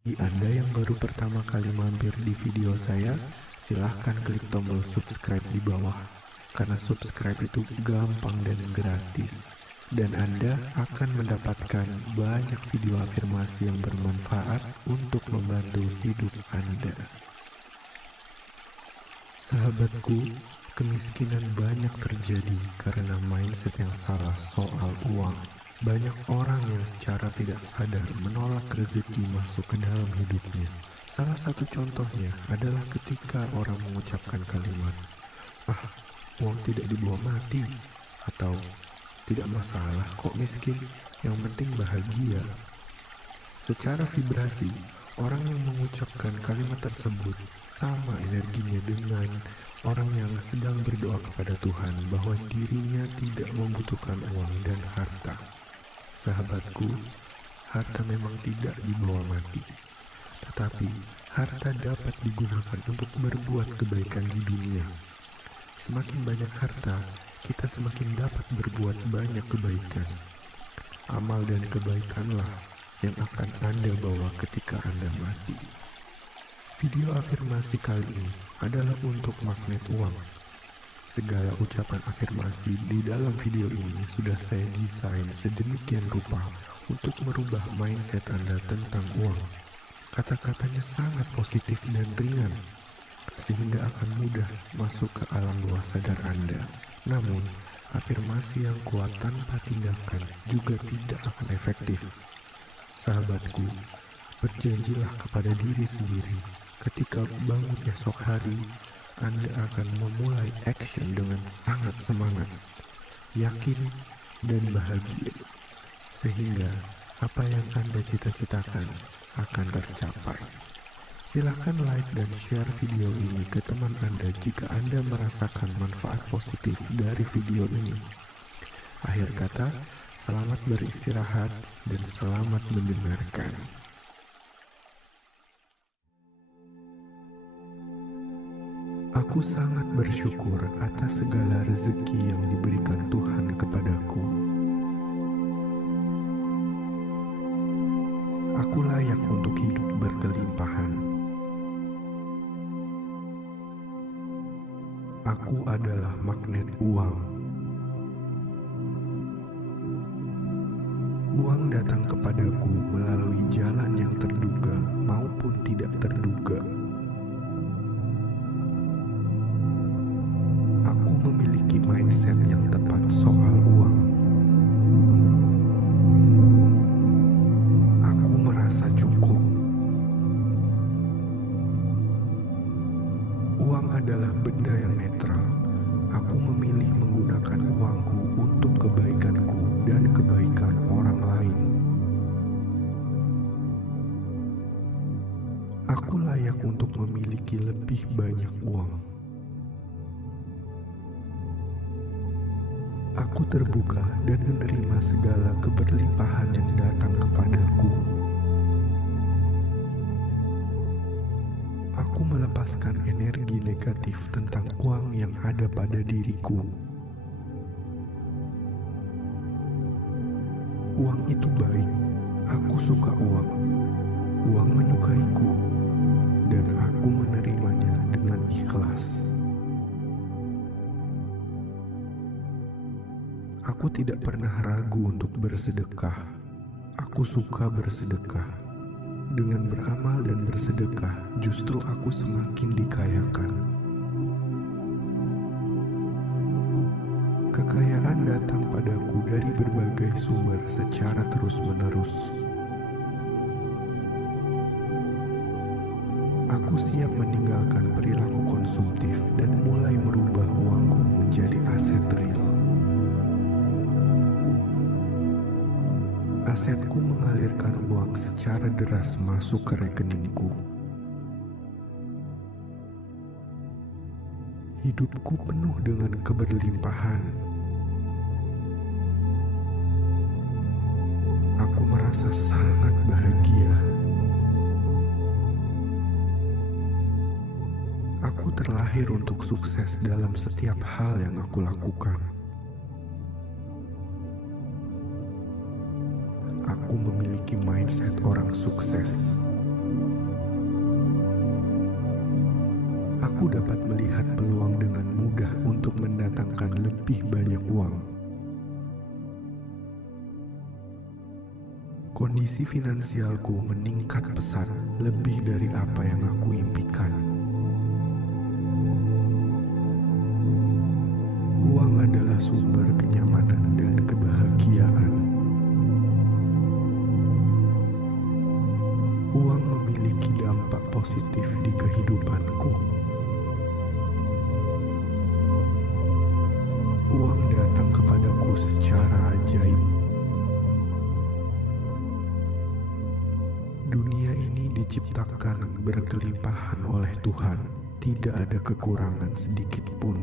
Bagi Anda yang baru pertama kali mampir di video saya, silahkan klik tombol subscribe di bawah. Karena subscribe itu gampang dan gratis. Dan Anda akan mendapatkan banyak video afirmasi yang bermanfaat untuk membantu hidup Anda. Sahabatku, kemiskinan banyak terjadi karena mindset yang salah soal uang. Banyak orang yang secara tidak sadar menolak rezeki masuk ke dalam hidupnya. Salah satu contohnya adalah ketika orang mengucapkan kalimat, "Ah, uang tidak dibawa mati," atau "Tidak masalah kok miskin, yang penting bahagia." Secara vibrasi, orang yang mengucapkan kalimat tersebut sama energinya dengan orang yang sedang berdoa kepada Tuhan bahwa dirinya tidak membutuhkan uang dan harta. Sahabatku, harta memang tidak dibawa mati, tetapi harta dapat digunakan untuk berbuat kebaikan di dunia. Semakin banyak harta, kita semakin dapat berbuat banyak kebaikan. Amal dan kebaikanlah yang akan Anda bawa ketika Anda mati. Video afirmasi kali ini adalah untuk magnet uang. Segala ucapan afirmasi di dalam video ini sudah saya desain sedemikian rupa untuk merubah mindset Anda tentang uang. Kata-katanya sangat positif dan ringan, sehingga akan mudah masuk ke alam bawah sadar Anda. Namun, afirmasi yang kuat tanpa tindakan juga tidak akan efektif. Sahabatku, berjanjilah kepada diri sendiri ketika bangun esok hari, Anda akan memulai action dengan sangat semangat, yakin, dan bahagia. Sehingga apa yang Anda cita-citakan akan tercapai. Silahkan like dan share video ini ke teman Anda jika Anda merasakan manfaat positif dari video ini. Akhir kata, selamat beristirahat dan selamat mendengarkan. Aku sangat bersyukur atas segala rezeki yang diberikan Tuhan kepadaku. Aku layak untuk hidup berkelimpahan. Aku adalah magnet uang. Uang datang kepadaku melalui jalan yang terduga maupun tidak terduga. Aku memiliki mindset yang tepat soal uang. Aku merasa cukup. Uang adalah benda yang netral. Aku memilih menggunakan uangku untuk kebaikanku dan kebaikan orang lain. Aku layak untuk memiliki lebih banyak uang. Aku terbuka dan menerima segala keberlimpahan yang datang kepadaku. Aku melepaskan energi negatif tentang uang yang ada pada diriku. Uang itu baik. Aku suka uang. Uang menyukaiku, dan aku menerimanya dengan ikhlas. Aku tidak pernah ragu untuk bersedekah. Aku suka bersedekah. Dengan beramal dan bersedekah, justru aku semakin dikayakan. Kekayaan datang padaku dari berbagai sumber secara terus-menerus. Aku siap meninggalkan perilaku konsumtif dan mulai merubah uangku menjadi aset real. Asetku mengalirkan uang secara deras masuk ke rekeningku. Hidupku penuh dengan keberlimpahan. Aku merasa sangat bahagia. Aku terlahir untuk sukses dalam setiap hal yang aku lakukan. Aku memiliki mindset orang sukses. Aku dapat melihat peluang dengan mudah untuk mendatangkan lebih banyak uang. Kondisi finansialku meningkat pesat, lebih dari apa yang aku impikan. Uang adalah sumber kenyamanan dan kebahagiaan. Uang memiliki dampak positif di kehidupanku. Uang datang kepadaku secara ajaib. Dunia ini diciptakan berkelimpahan oleh Tuhan, tidak ada kekurangan sedikit pun.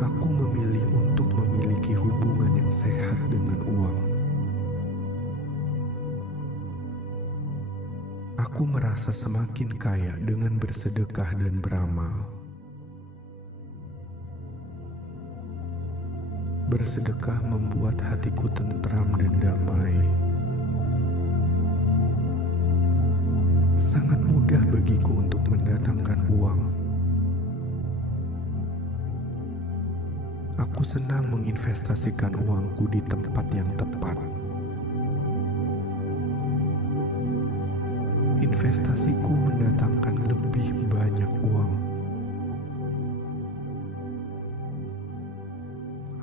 Aku memilih untuk memiliki hubungan yang sehat dengan uang. Aku merasa semakin kaya dengan bersedekah dan beramal. Bersedekah membuat hatiku tentram dan damai. Sangat mudah bagiku untuk mendatangkan uang. Aku senang menginvestasikan uangku di tempat yang tepat. Investasiku mendatangkan lebih banyak uang.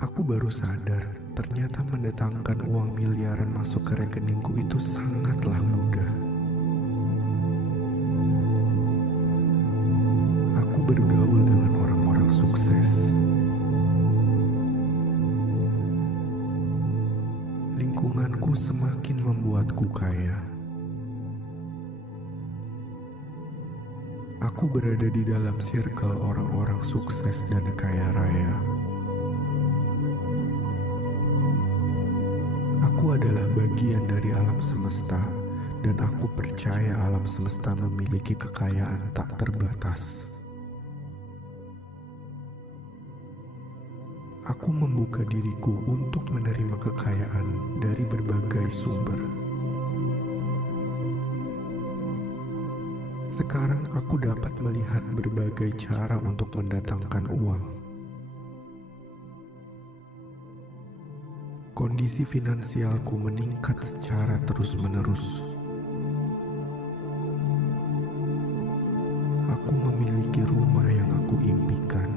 Aku baru sadar, ternyata mendatangkan uang miliaran masuk ke rekeningku itu sangatlah mudah. Aku bergaul dengan orang-orang sukses. Lingkunganku semakin membuatku kaya. Aku berada di dalam circle orang-orang sukses dan kaya raya. Aku adalah bagian dari alam semesta, dan aku percaya alam semesta memiliki kekayaan tak terbatas. Aku membuka diriku untuk menerima kekayaan dari berbagai sumber. Sekarang aku dapat melihat berbagai cara untuk mendatangkan uang. Kondisi finansialku meningkat secara terus-menerus. Aku memiliki rumah yang aku impikan.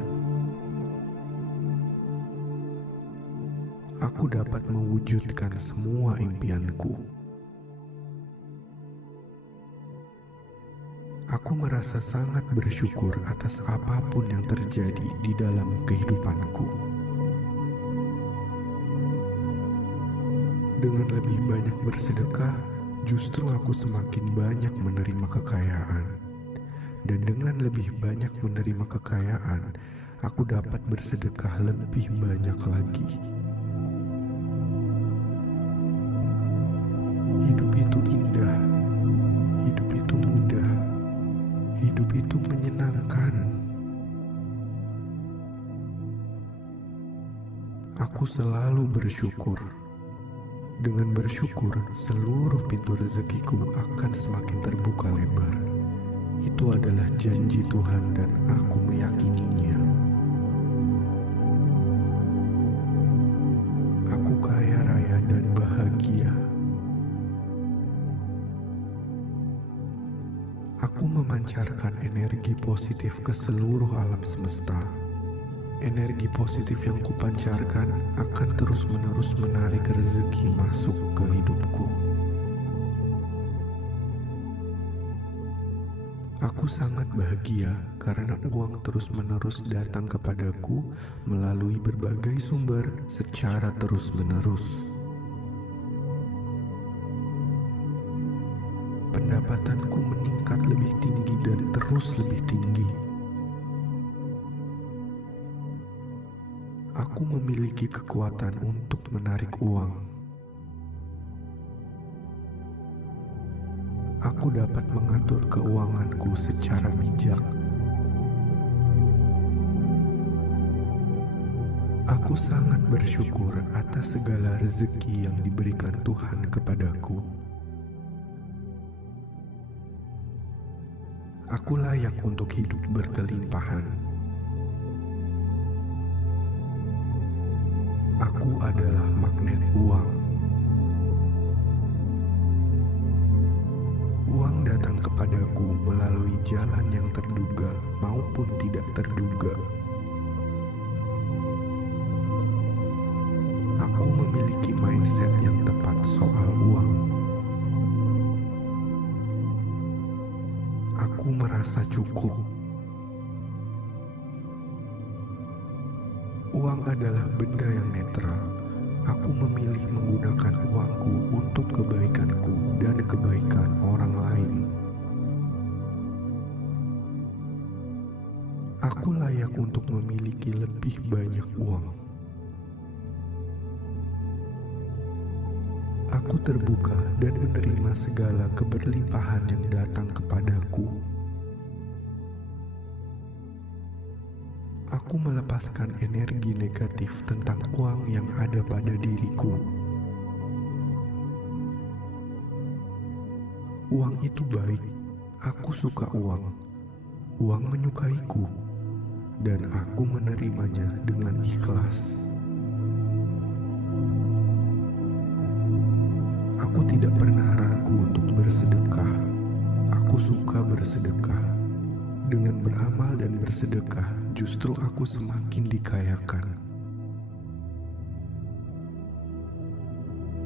Aku dapat mewujudkan semua impianku. Aku merasa sangat bersyukur atas apapun yang terjadi di dalam kehidupanku. Dengan lebih banyak bersedekah, justru aku semakin banyak menerima kekayaan. Dan dengan lebih banyak menerima kekayaan, aku dapat bersedekah lebih banyak lagi. Hidup itu indah, hidup itu mudah, hidup itu menyenangkan. Aku selalu bersyukur. Dengan bersyukur, seluruh pintu rezekiku akan semakin terbuka lebar. Itu adalah janji Tuhan dan aku meyakininya. Aku kaya raya dan bahagia. Aku memancarkan energi positif ke seluruh alam semesta. Energi positif yang kupancarkan akan terus-menerus menarik rezeki masuk ke hidupku. Aku sangat bahagia karena uang terus-menerus datang kepadaku melalui berbagai sumber secara terus-menerus. Pendapatanku meningkat lebih tinggi dan terus lebih tinggi. Aku memiliki kekuatan untuk menarik uang. Aku dapat mengatur keuanganku secara bijak. Aku sangat bersyukur atas segala rezeki yang diberikan Tuhan kepadaku. Aku layak untuk hidup berkelimpahan. Aku adalah magnet uang. Uang datang kepadaku melalui jalan yang terduga maupun tidak terduga. Aku memiliki mindset yang tepat soal uang. Aku merasa cukup. Uang adalah benda yang netral. Aku memilih menggunakan uangku untuk kebaikanku dan kebaikan orang lain. Aku layak untuk memiliki lebih banyak uang. Aku terbuka dan menerima segala keberlimpahan yang datang kepadaku. Aku melepaskan energi negatif tentang uang yang ada pada diriku. Uang itu baik. Aku suka uang. Uang menyukaiku, dan aku menerimanya dengan ikhlas. Aku tidak pernah ragu untuk bersedekah. Aku suka bersedekah. Dengan beramal dan bersedekah, justru aku semakin dikayakan.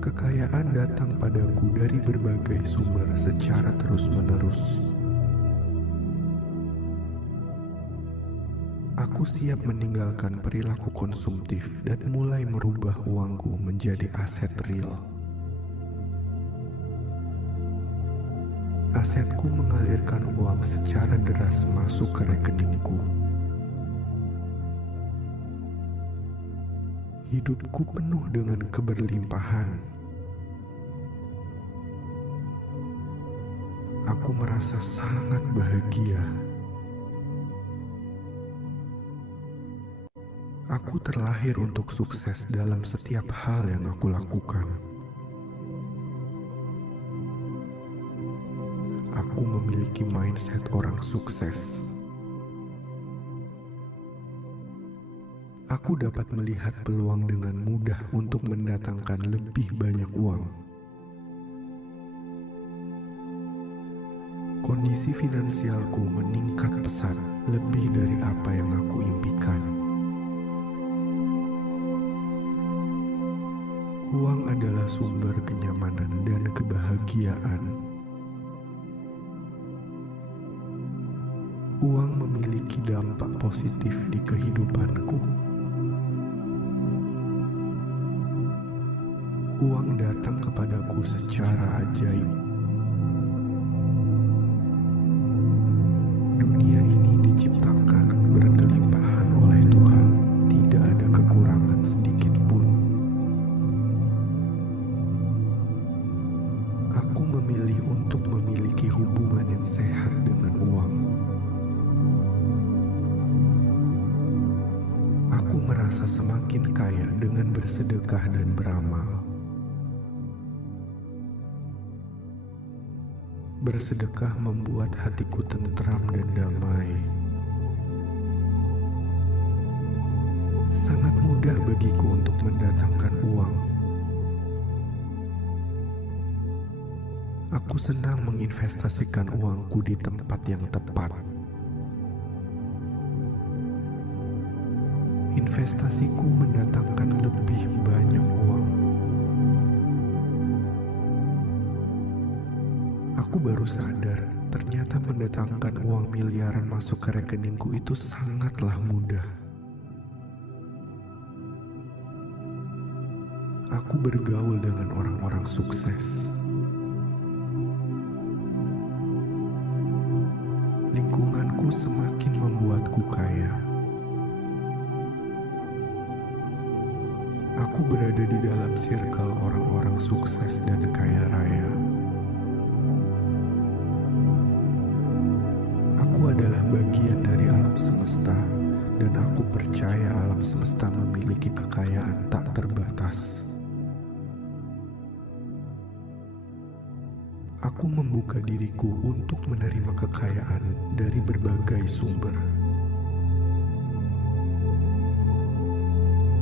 Kekayaan datang padaku dari berbagai sumber secara terus-menerus. Aku siap meninggalkan perilaku konsumtif dan mulai merubah uangku menjadi aset real. Asetku mengalirkan uang secara deras masuk ke rekeningku. Hidupku penuh dengan keberlimpahan. Aku merasa sangat bahagia. Aku terlahir untuk sukses dalam setiap hal yang aku lakukan. Aku memiliki mindset orang sukses. Aku dapat melihat peluang dengan mudah untuk mendatangkan lebih banyak uang. Kondisi finansialku meningkat pesat, lebih dari apa yang aku impikan. Uang adalah sumber kenyamanan dan kebahagiaan. Uang memiliki dampak positif di kehidupanku. Uang datang kepadaku secara ajaib. Dunia ini diciptakan berkelimpahan oleh Tuhan, tidak ada kekurangan sedikit pun. Aku memilih untuk memiliki hubungan yang sehat dengan uang. Aku merasa semakin kaya dengan bersedekah dan beramal. Bersedekah membuat hatiku tentram dan damai. Sangat mudah bagiku untuk mendatangkan uang. Aku senang menginvestasikan uangku di tempat yang tepat. Investasiku mendatangkan lebih banyak uang. Aku baru sadar, ternyata mendatangkan uang miliaran masuk ke rekeningku itu sangatlah mudah. Aku bergaul dengan orang-orang sukses. Lingkunganku semakin membuatku kaya. Aku berada di dalam circle orang-orang sukses dan kaya raya. Aku adalah bagian dari alam semesta, dan aku percaya alam semesta memiliki kekayaan tak terbatas. Aku membuka diriku untuk menerima kekayaan dari berbagai sumber.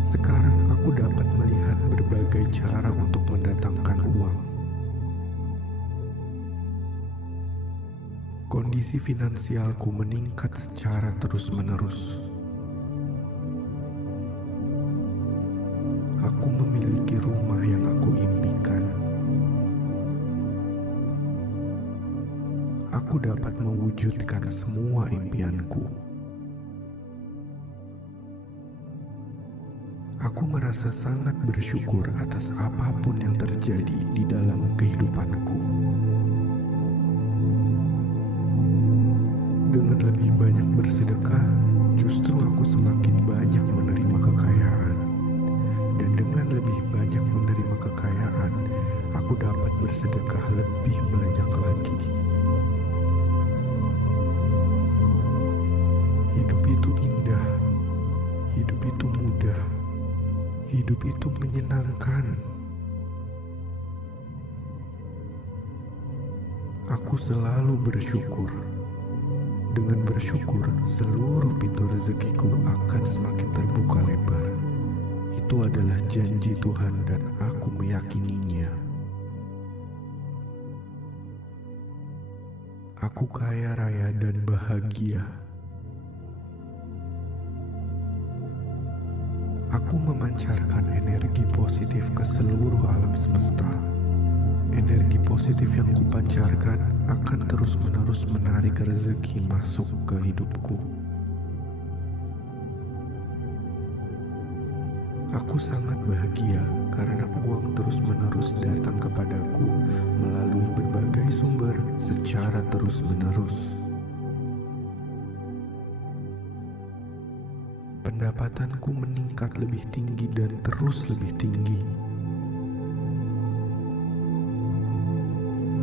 Sekarang aku dapat melihat berbagai cara untuk mendatangkan uang. Kondisi finansialku meningkat secara terus-menerus. Aku memiliki rumah yang aku impikan. Aku dapat mewujudkan semua impianku. Aku merasa sangat bersyukur atas apapun yang terjadi di dalam kehidupanku. Dengan lebih banyak bersedekah, justru aku semakin banyak menerima kekayaan. Dan dengan lebih banyak menerima kekayaan, aku dapat bersedekah lebih banyak lagi. Hidup itu indah, hidup itu mudah, hidup itu menyenangkan. Aku selalu bersyukur. Dengan bersyukur, seluruh pintu rezekiku akan semakin terbuka lebar. Itu adalah janji Tuhan dan aku meyakininya. Aku kaya raya dan bahagia. Aku memancarkan energi positif ke seluruh alam semesta. Energi positif yang kupancarkan akan terus-menerus menarik rezeki masuk ke hidupku. Aku sangat bahagia karena uang terus-menerus datang kepadaku melalui berbagai sumber secara terus-menerus. Pendapatanku meningkat lebih tinggi dan terus lebih tinggi.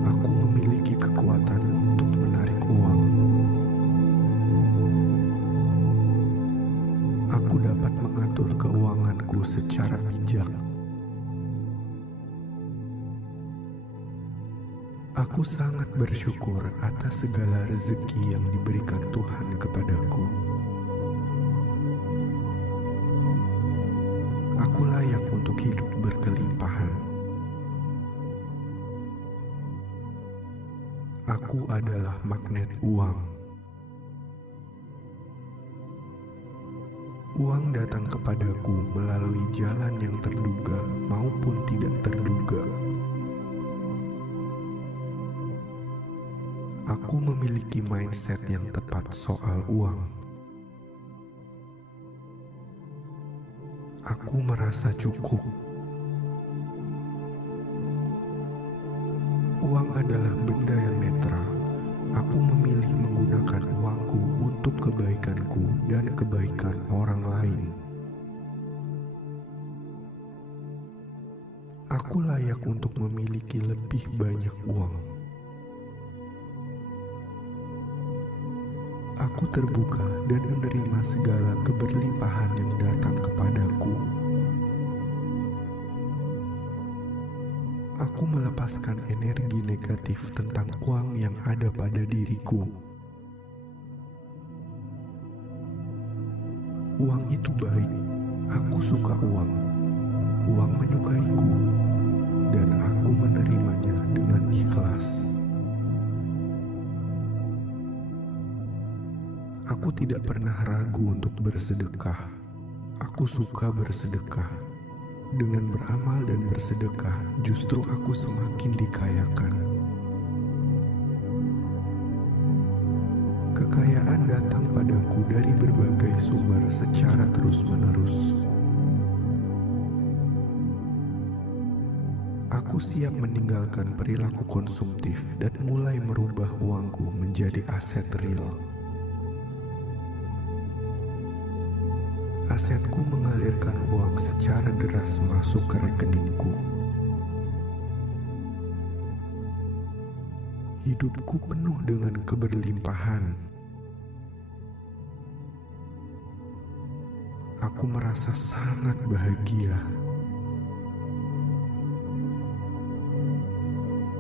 Aku memiliki kekuatan untuk menarik uang. Aku dapat mengatur keuanganku secara bijak. Aku sangat bersyukur atas segala rezeki yang diberikan Tuhan kepadaku. Aku layak untuk hidup berkelimpahan. Aku adalah magnet uang. Uang datang kepadaku melalui jalan yang terduga maupun tidak terduga. Aku memiliki mindset yang tepat soal uang. Aku merasa cukup. Uang adalah benda yang netral. Aku memilih menggunakan uangku untuk kebaikanku dan kebaikan orang lain. Aku layak untuk memiliki lebih banyak uang. Aku terbuka dan menerima segala keberlimpahan yang datang kepadaku. Aku melepaskan energi negatif tentang uang yang ada pada diriku. Uang itu baik. Aku suka uang. Uang menyukaiku. Dan aku menerimanya dengan ikhlas. Aku tidak pernah ragu untuk bersedekah. Aku suka bersedekah. Dengan beramal dan bersedekah, justru aku semakin dikayakan. Kekayaan datang padaku dari berbagai sumber secara terus-menerus. Aku siap meninggalkan perilaku konsumtif dan mulai merubah uangku menjadi aset real. Asetku mengalirkan uang secara deras masuk ke rekeningku. Hidupku penuh dengan keberlimpahan. Aku merasa sangat bahagia.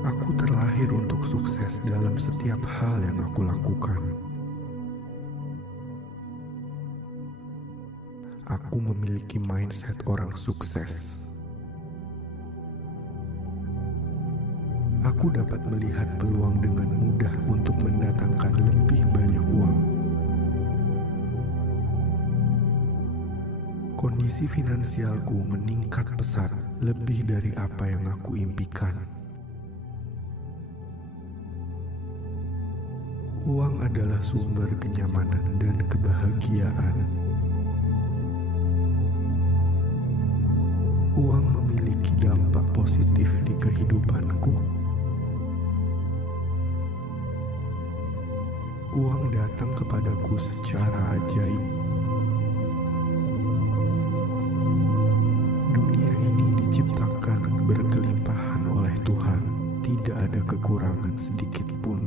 Aku terlahir untuk sukses dalam setiap hal yang aku lakukan. Aku memiliki mindset orang sukses. Aku dapat melihat peluang dengan mudah untuk mendatangkan lebih banyak uang. Kondisi finansialku meningkat pesat lebih dari apa yang aku impikan. Uang adalah sumber kenyamanan dan kebahagiaan. Uang memiliki dampak positif di kehidupanku. Uang datang kepadaku secara ajaib. Dunia ini diciptakan berkelimpahan oleh Tuhan, tidak ada kekurangan sedikit pun.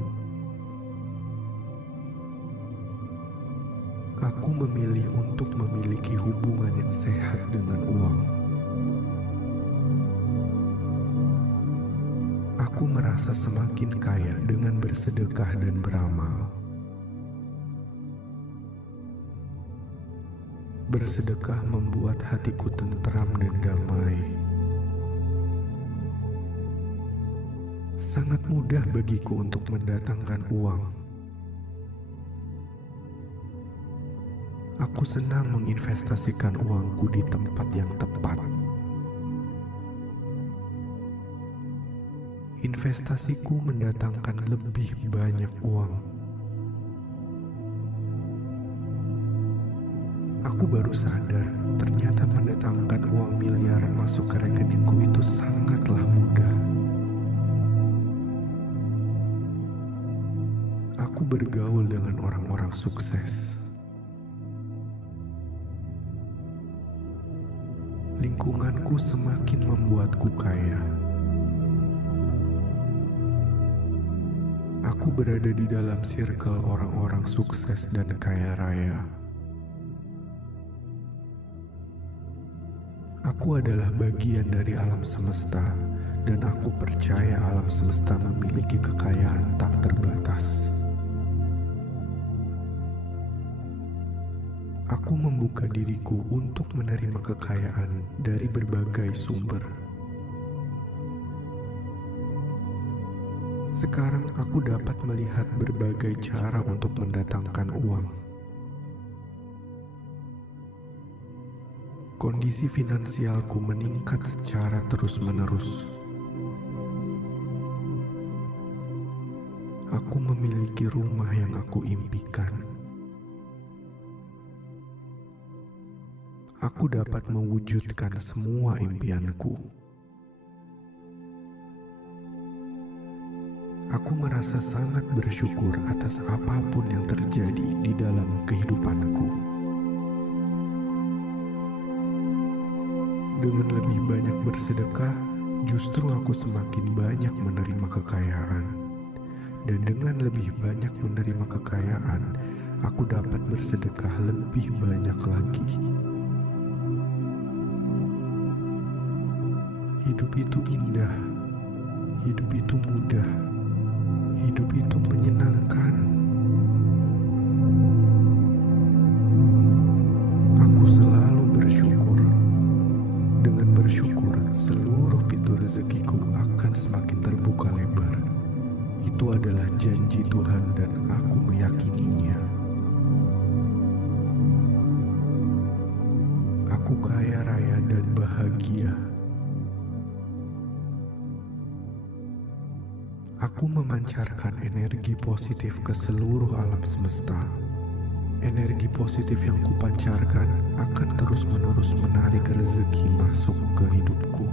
Aku memilih untuk memiliki hubungan yang sehat dengan uang. Aku merasa semakin kaya dengan bersedekah dan beramal. Bersedekah membuat hatiku tentram dan damai. Sangat mudah bagiku untuk mendatangkan uang. Aku senang menginvestasikan uangku di tempat yang tepat. Investasiku mendatangkan lebih banyak uang. Aku baru sadar, ternyata mendatangkan uang miliaran masuk ke rekeningku itu sangatlah mudah. Aku bergaul dengan orang-orang sukses. Lingkunganku semakin membuatku kaya. Aku berada di dalam circle orang-orang sukses dan kaya raya. Aku adalah bagian dari alam semesta, dan aku percaya alam semesta memiliki kekayaan tak terbatas. Aku membuka diriku untuk menerima kekayaan dari berbagai sumber. Sekarang aku dapat melihat berbagai cara untuk mendatangkan uang. Kondisi finansialku meningkat secara terus-menerus. Aku memiliki rumah yang aku impikan. Aku dapat mewujudkan semua impianku. Aku merasa sangat bersyukur atas apapun yang terjadi di dalam kehidupanku. Dengan lebih banyak bersedekah, justru aku semakin banyak menerima kekayaan. Dan dengan lebih banyak menerima kekayaan, aku dapat bersedekah lebih banyak lagi. Hidup itu indah, hidup itu mudah, hidup itu menyenangkan. Aku selalu bersyukur. Dengan bersyukur, seluruh pintu rezekiku akan semakin terbuka lebar. Itu adalah janji Tuhan dan aku meyakininya. Aku kaya raya dan bahagia. Aku memancarkan energi positif ke seluruh alam semesta. Energi positif yang kupancarkan akan terus-menerus menarik rezeki masuk ke hidupku.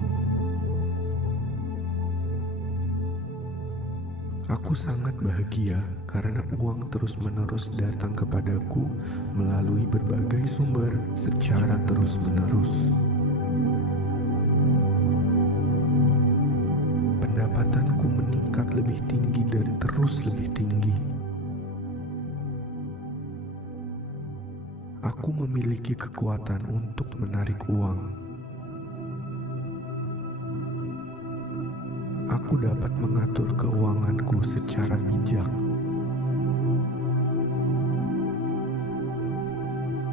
Aku sangat bahagia karena uang terus-menerus datang kepadaku melalui berbagai sumber secara terus-menerus. Pendapatanku meningkat lebih tinggi dan terus lebih tinggi. Aku memiliki kekuatan untuk menarik uang. Aku dapat mengatur keuanganku secara bijak.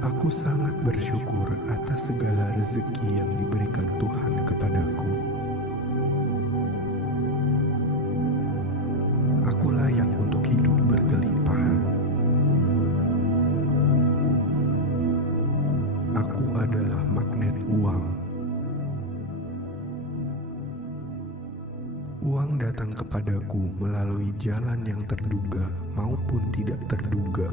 Aku sangat bersyukur atas segala rezeki yang diberikan Tuhan kepadaku. Aku layak untuk hidup berkelimpahan. Aku adalah magnet uang. Uang datang kepadaku melalui jalan yang terduga maupun tidak terduga.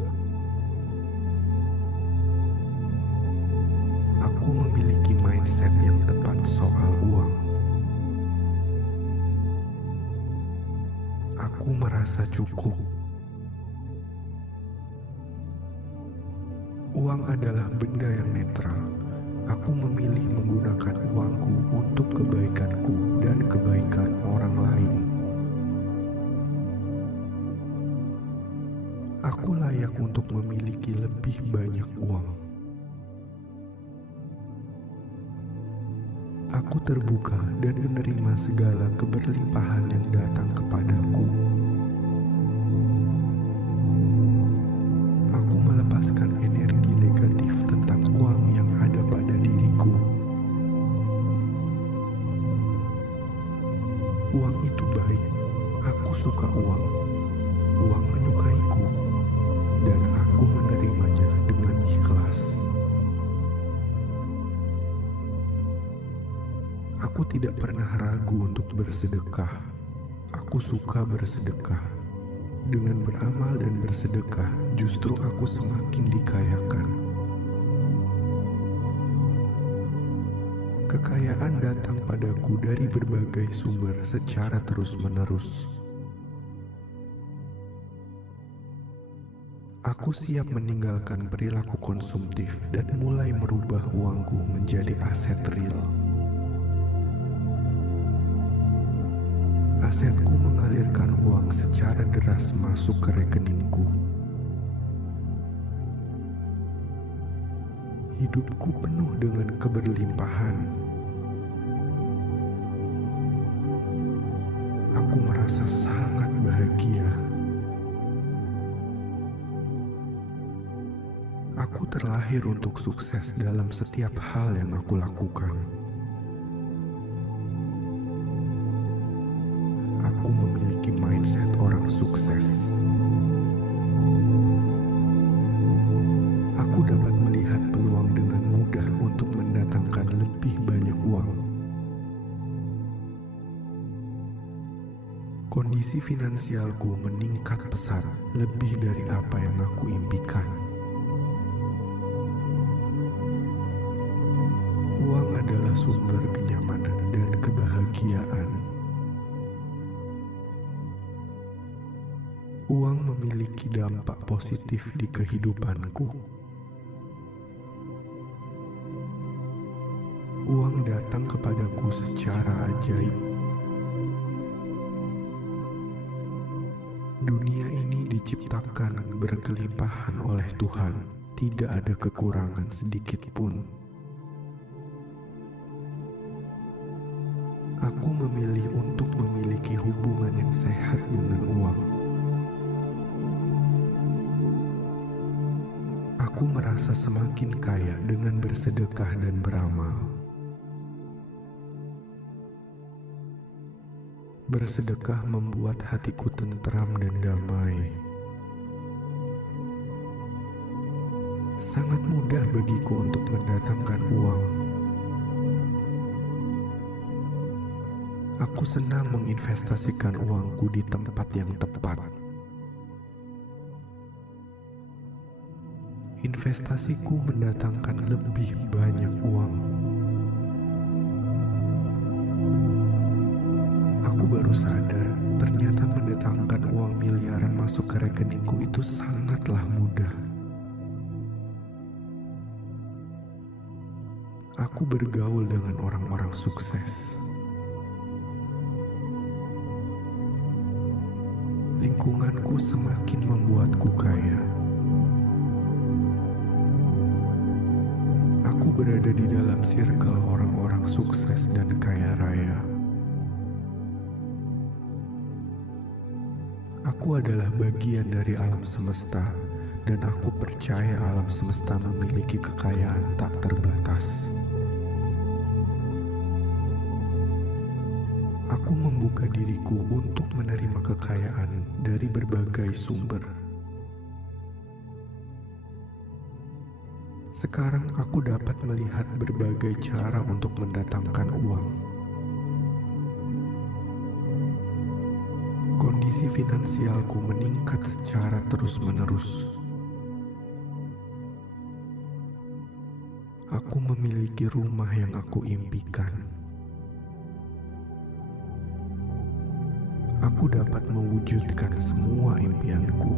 Aku memiliki mindset yang tepat soal uang. Aku merasa cukup. Uang adalah benda yang netral. Aku memilih menggunakan uangku untuk kebaikanku dan kebaikan orang lain. Aku layak untuk memiliki lebih banyak uang. Aku terbuka dan menerima segala keberlimpahan yang datang kepadaku. Aku melepaskan energi negatif tentang uang yang ada pada diriku. Uang itu baik. Aku suka uang. Uang menyukaiku, dan aku menerimanya dengan ikhlas. Aku tidak pernah ragu untuk bersedekah. Aku suka bersedekah. Dengan beramal dan bersedekah, justru aku semakin dikayakan. Kekayaan datang padaku dari berbagai sumber secara terus-menerus. Aku siap meninggalkan perilaku konsumtif dan mulai merubah uangku menjadi aset real. Asetku mengalirkan uang secara deras masuk ke rekeningku. Hidupku penuh dengan keberlimpahan. Aku merasa sangat bahagia. Aku terlahir untuk sukses dalam setiap hal yang aku lakukan. Aku memiliki mindset orang sukses. Aku dapat melihat peluang dengan mudah untuk mendatangkan lebih banyak uang. Kondisi finansialku meningkat pesat, lebih dari apa yang aku impikan. Uang adalah sumber kenyamanan dan kebahagiaan. Uang memiliki dampak positif di kehidupanku. Uang datang kepadaku secara ajaib. Dunia ini diciptakan berkelimpahan oleh Tuhan, tidak ada kekurangan sedikit pun. Aku memilih untuk memiliki hubungan yang sehat dengan uang. Aku merasa semakin kaya dengan bersedekah dan beramal. Bersedekah membuat hatiku tentram dan damai. Sangat mudah bagiku untuk mendatangkan uang. Aku senang menginvestasikan uangku di tempat yang tepat. Investasiku mendatangkan lebih banyak uang. Aku baru sadar, ternyata mendatangkan uang miliaran masuk ke rekeningku itu sangatlah mudah. Aku bergaul dengan orang-orang sukses. Lingkunganku semakin membuatku kaya. Aku berada di dalam circle orang-orang sukses dan kaya raya. Aku adalah bagian dari alam semesta, dan aku percaya alam semesta memiliki kekayaan tak terbatas. Aku membuka diriku untuk menerima kekayaan dari berbagai sumber. Sekarang aku dapat melihat berbagai cara untuk mendatangkan uang. Kondisi finansialku meningkat secara terus-menerus. Aku memiliki rumah yang aku impikan. Aku dapat mewujudkan semua impianku.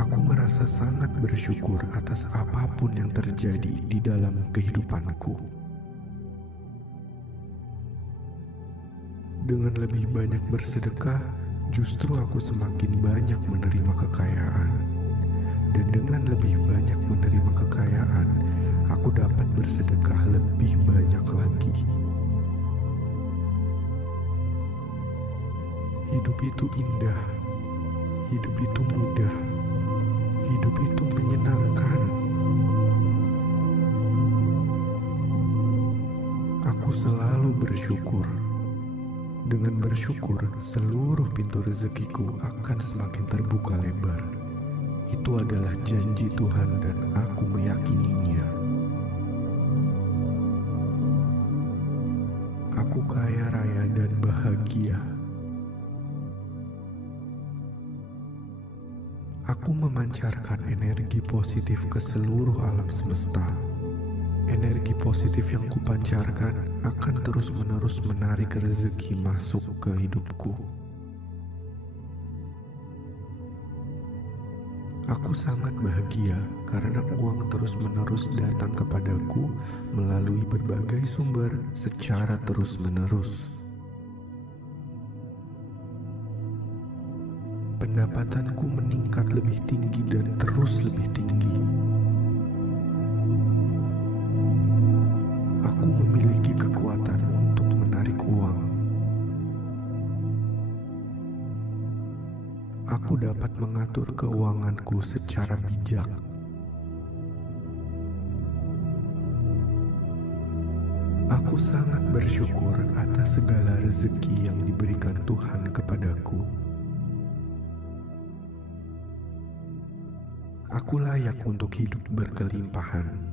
Aku merasa sangat bersyukur atas apapun yang terjadi di dalam kehidupanku. Dengan lebih banyak bersedekah, justru aku semakin banyak menerima kekayaan. Dan dengan lebih banyak menerima kekayaan, aku dapat bersedekah lebih banyak lagi. Hidup itu indah, hidup itu mudah, hidup itu menyenangkan. Aku selalu bersyukur. Dengan bersyukur, seluruh pintu rezekiku akan semakin terbuka lebar. Itu adalah janji Tuhan dan aku meyakininya. Aku kaya raya dan bahagia. Aku memancarkan energi positif ke seluruh alam semesta. Energi positif yang kupancarkan akan terus-menerus menarik rezeki masuk ke hidupku. Aku sangat bahagia karena uang terus-menerus datang kepadaku melalui berbagai sumber secara terus-menerus. Pendapatanku meningkat lebih tinggi dan terus lebih tinggi. Aku memiliki kekuatan untuk menarik uang. Aku dapat mengatur keuanganku secara bijak. Aku sangat bersyukur atas segala rezeki yang diberikan Tuhan kepadaku. Aku layak untuk hidup berkelimpahan.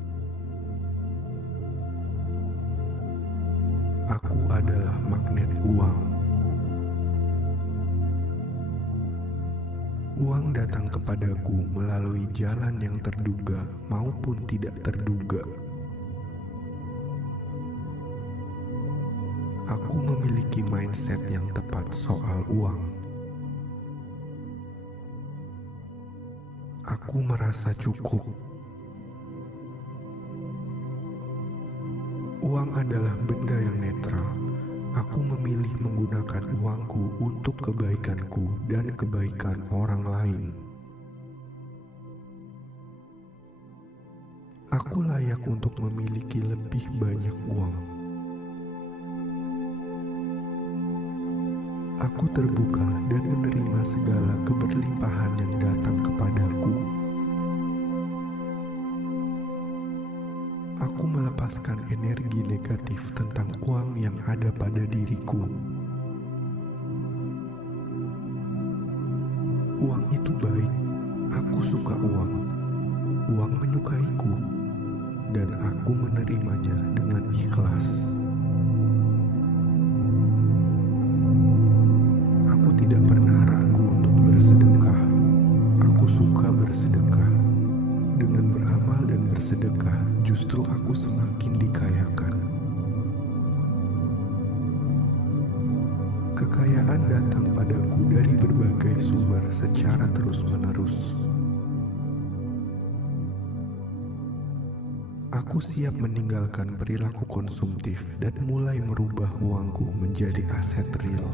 Aku adalah magnet uang. Uang datang kepadaku melalui jalan yang terduga maupun tidak terduga. Aku memiliki mindset yang tepat soal uang. Aku merasa cukup. Uang adalah benda yang netral. Aku memilih menggunakan uangku untuk kebaikanku dan kebaikan orang lain. Aku layak untuk memiliki lebih banyak uang. Aku terbuka dan menerima segala keberlimpahan yang datang kepadaku. Aku melepaskan energi negatif tentang uang yang ada pada diriku. Uang itu baik, aku suka uang. Uang menyukaiku, dan aku menerimanya dengan ikhlas. Aku tidak pernah ragu untuk bersedekah. Aku suka bersedekah. Dengan beramal dan bersedekah, justru aku semakin dikayakan. Kekayaan datang padaku dari berbagai sumber secara terus-menerus. Aku siap meninggalkan perilaku konsumtif dan mulai merubah uangku menjadi aset real.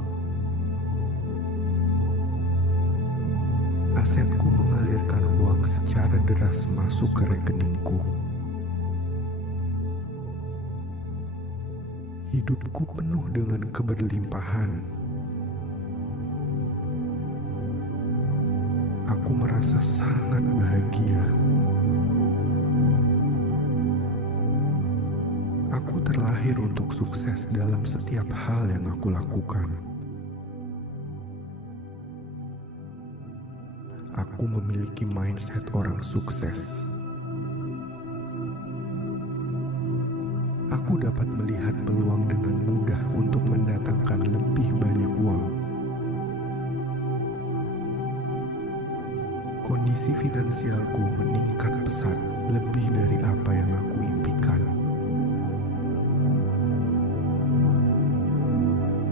Asetku mengalirkan uang secara deras masuk ke rekeningku. Hidupku penuh dengan keberlimpahan. Aku merasa sangat bahagia. Aku terlahir untuk sukses dalam setiap hal yang aku lakukan. Aku memiliki mindset orang sukses. Aku dapat melihat peluang dengan mudah untuk mendatangkan lebih banyak uang. Kondisi finansialku meningkat pesat lebih dari apa yang aku impikan.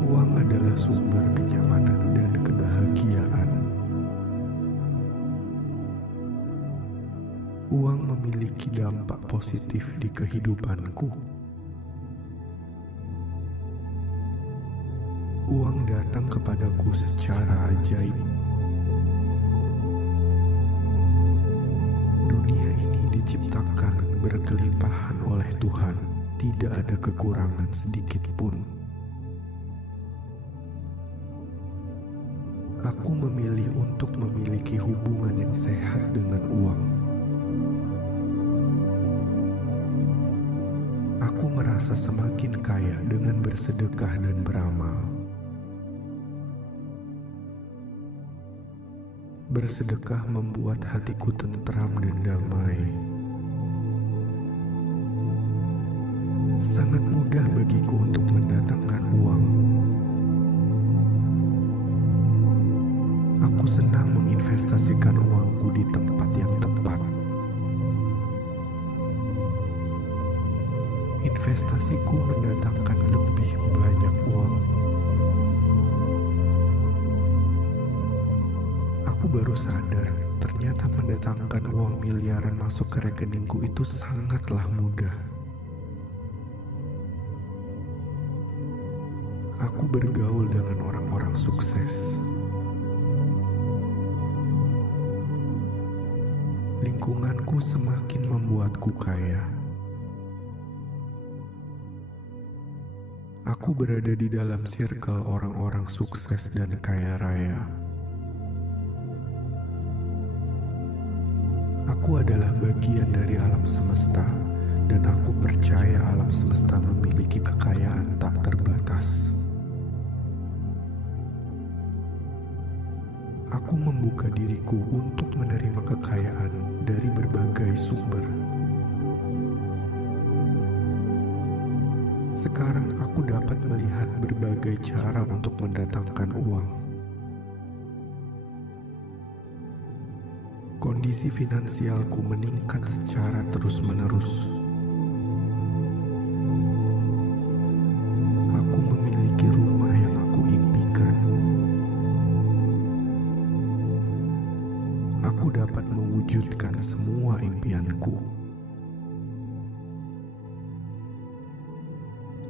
Uang adalah sumber kenyamanan dan kebahagiaan. Uang memiliki dampak positif di kehidupanku. Uang datang kepadaku secara ajaib. Dunia ini diciptakan berkelimpahan oleh Tuhan, tidak ada kekurangan sedikit pun. Aku memilih untuk memiliki hubungan yang sehat dengan uang. Aku merasa semakin kaya dengan bersedekah dan beramal. Bersedekah membuat hatiku tentram dan damai. Sangat mudah bagiku untuk mendatangkan uang. Aku senang menginvestasikan uangku di tempat yang tepat. Investasiku mendatangkan lebih banyak uang. Aku baru sadar, ternyata mendatangkan uang miliaran masuk ke rekeningku itu sangatlah mudah. Aku bergaul dengan orang-orang sukses. Lingkunganku semakin membuatku kaya. Aku berada di dalam circle orang-orang sukses dan kaya raya. Aku adalah bagian dari alam semesta, dan aku percaya alam semesta memiliki kekayaan tak terbatas. Aku membuka diriku untuk menerima kekayaan dari berbagai sumber. Sekarang aku dapat melihat berbagai cara untuk mendatangkan uang. Kondisi finansialku meningkat secara terus-menerus. Aku memiliki rumah yang aku impikan. Aku dapat mewujudkan semua impianku.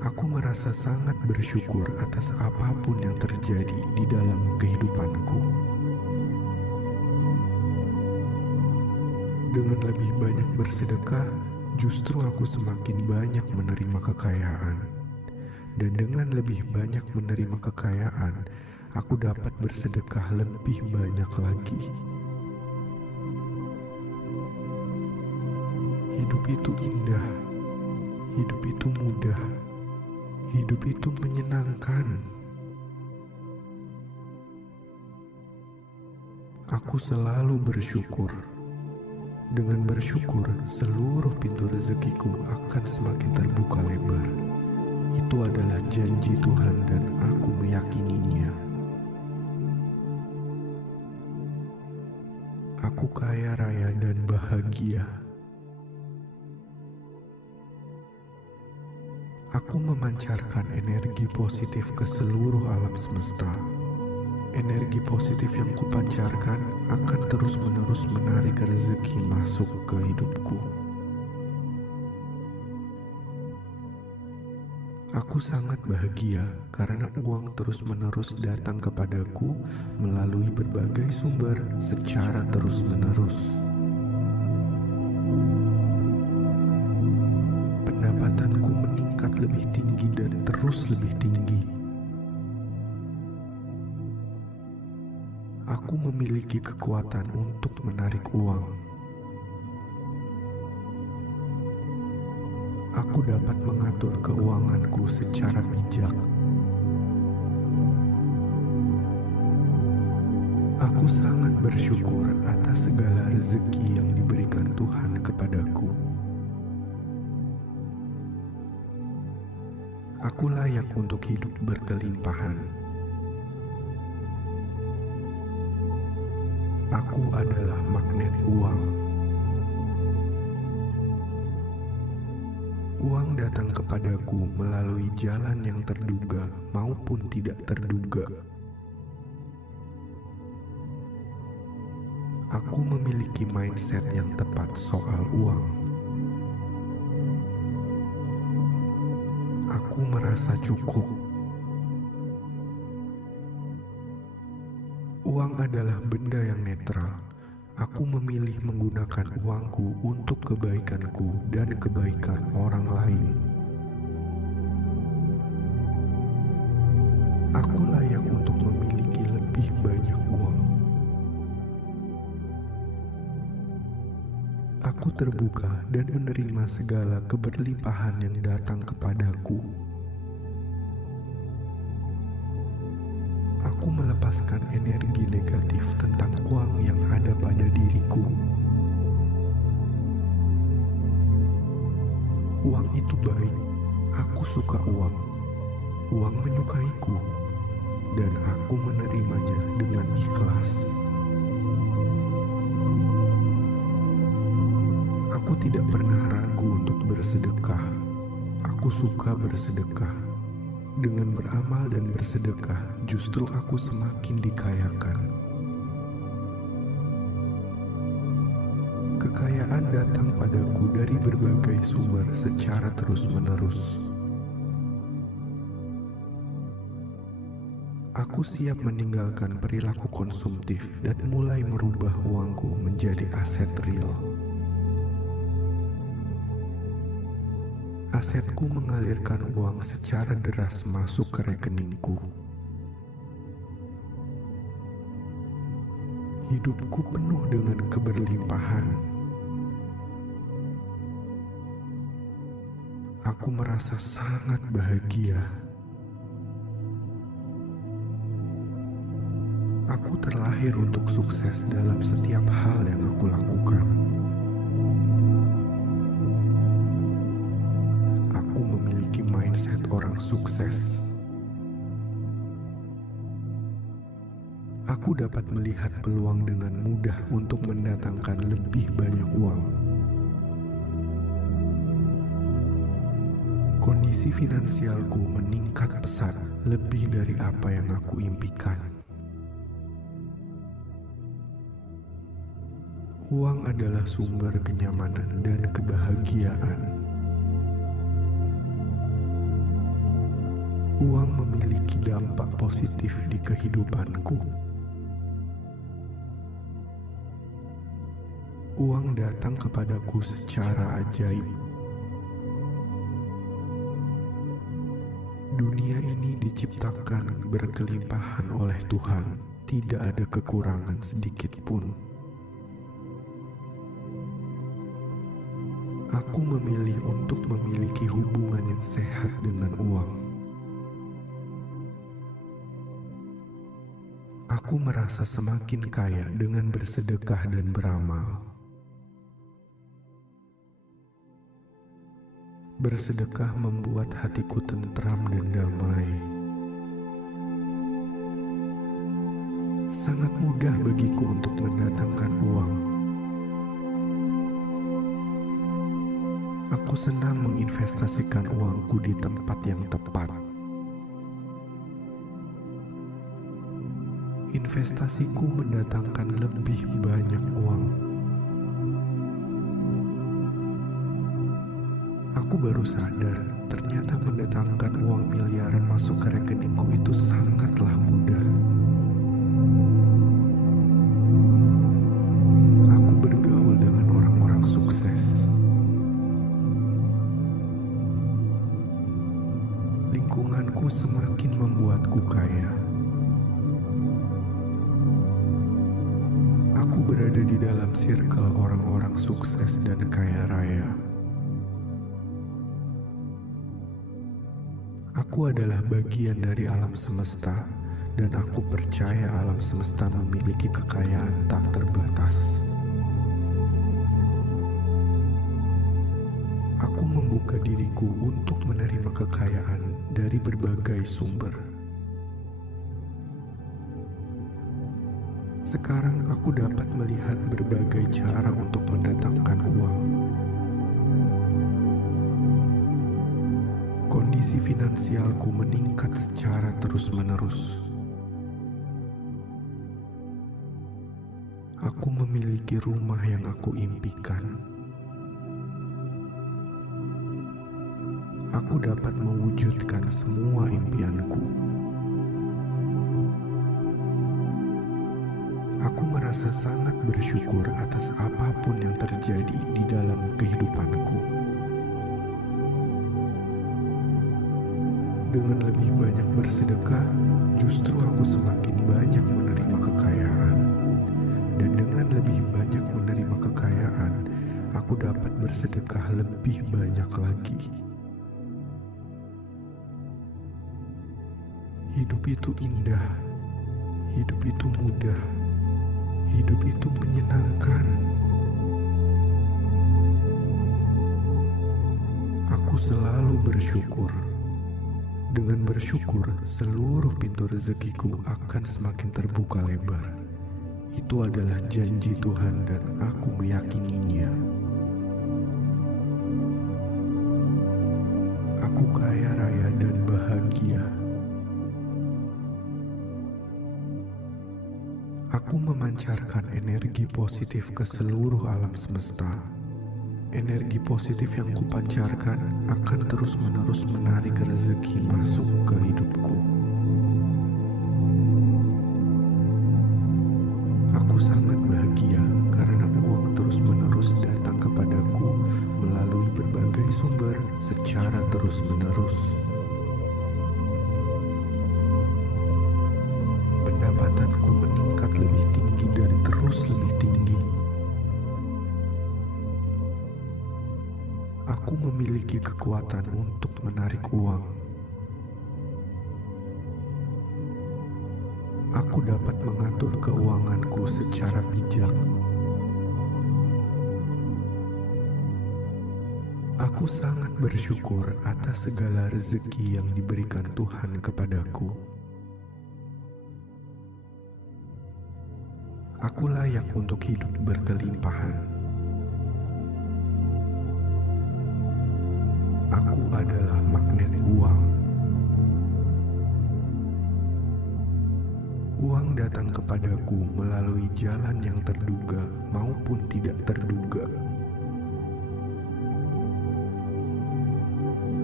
Aku merasa sangat bersyukur atas apapun yang terjadi di dalam kehidupanku. Dengan lebih banyak bersedekah, justru aku semakin banyak menerima kekayaan. Dan dengan lebih banyak menerima kekayaan, aku dapat bersedekah lebih banyak lagi. Hidup itu indah, hidup itu mudah, hidup itu menyenangkan. Aku selalu bersyukur. Dengan bersyukur, seluruh pintu rezekiku akan semakin terbuka lebar. Itu adalah janji Tuhan dan aku meyakininya. Aku kaya raya dan bahagia. Aku memancarkan energi positif ke seluruh alam semesta. Energi positif yang kupancarkan akan terus-menerus menarik rezeki masuk ke hidupku. Aku sangat bahagia karena uang terus-menerus datang kepadaku melalui berbagai sumber secara terus-menerus. Pendapatanku meningkat lebih tinggi dan terus terus lebih tinggi. Aku memiliki kekuatan untuk menarik uang. Aku dapat mengatur keuanganku secara bijak. Aku sangat bersyukur atas segala rezeki yang diberikan Tuhan kepadaku. Aku layak untuk hidup berkelimpahan. Aku adalah magnet uang. Uang datang kepadaku melalui jalan yang terduga maupun tidak terduga. Aku memiliki mindset yang tepat soal uang. Aku merasa cukup. Uang adalah benda yang netral. Aku memilih menggunakan uangku untuk kebaikanku dan kebaikan orang lain. Aku layak untuk memiliki lebih banyak uang. Aku terbuka dan menerima segala keberlimpahan yang datang kepadaku. Aku melepaskan energi negatif tentang uang yang ada pada diriku. Uang itu baik. Aku suka uang. Uang menyukaiku, dan aku menerimanya dengan ikhlas. Aku tidak pernah ragu untuk bersedekah. Aku suka bersedekah. Dengan beramal dan bersedekah, justru aku semakin dikayakan. Kekayaan datang padaku dari berbagai sumber secara terus-menerus. Aku siap meninggalkan perilaku konsumtif dan mulai merubah uangku menjadi aset real. Asetku mengalirkan uang secara deras masuk ke rekeningku. Hidupku penuh dengan keberlimpahan. Aku merasa sangat bahagia. Aku terlahir untuk sukses dalam setiap hal yang aku lakukan. Mindset orang sukses. Aku dapat melihat peluang dengan mudah untuk mendatangkan lebih banyak uang. Kondisi finansialku meningkat pesat, lebih dari apa yang aku impikan. Uang adalah sumber kenyamanan dan kebahagiaan. Uang memiliki dampak positif di kehidupanku. Uang datang kepadaku secara ajaib. Dunia ini diciptakan berkelimpahan oleh Tuhan, tidak ada kekurangan sedikit pun. Aku memilih untuk memiliki hubungan yang sehat dengan uang. Aku merasa semakin kaya dengan bersedekah dan beramal. Bersedekah membuat hatiku tentram dan damai. Sangat mudah bagiku untuk mendatangkan uang. Aku senang menginvestasikan uangku di tempat yang tepat. Investasiku mendatangkan lebih banyak uang. Aku baru sadar, ternyata mendatangkan uang miliaran masuk ke rekeningku itu sangatlah mudah. Aku bergaul dengan orang-orang sukses. Lingkungan membuatku kaya. Aku berada di dalam circle orang-orang sukses dan kaya raya. Aku adalah bagian dari alam semesta, dan aku percaya alam semesta memiliki kekayaan tak terbatas. Aku membuka diriku untuk menerima kekayaan dari berbagai sumber. Sekarang aku dapat melihat berbagai cara untuk mendatangkan uang. Kondisi finansialku meningkat secara terus-menerus. Aku memiliki rumah yang aku impikan. Aku dapat mewujudkan semua impianku. Aku merasa sangat bersyukur atas apapun yang terjadi di dalam kehidupanku. Dengan lebih banyak bersedekah, justru aku semakin banyak menerima kekayaan. Dan dengan lebih banyak menerima kekayaan, aku dapat bersedekah lebih banyak lagi. Hidup itu indah, hidup itu mudah, hidup itu menyenangkan. Aku selalu bersyukur. Dengan bersyukur, seluruh pintu rezekiku akan semakin terbuka lebar. Itu adalah janji Tuhan dan aku meyakininya. Aku kaya raya dan bahagia. Aku memancarkan energi positif ke seluruh alam semesta. Energi positif yang kupancarkan akan terus-menerus menarik rezeki masuk ke hidupku. Aku sangat bahagia karena uang terus-menerus datang kepadaku melalui berbagai sumber secara terus-menerus. Pendapatanku meningkat lebih tinggi dan terus lebih tinggi. Aku memiliki kekuatan untuk menarik uang. Aku dapat mengatur keuanganku secara bijak. Aku sangat bersyukur atas segala rezeki yang diberikan Tuhan kepadaku. Aku layak untuk hidup berkelimpahan. Aku adalah magnet uang. Uang datang kepadaku melalui jalan yang terduga maupun tidak terduga.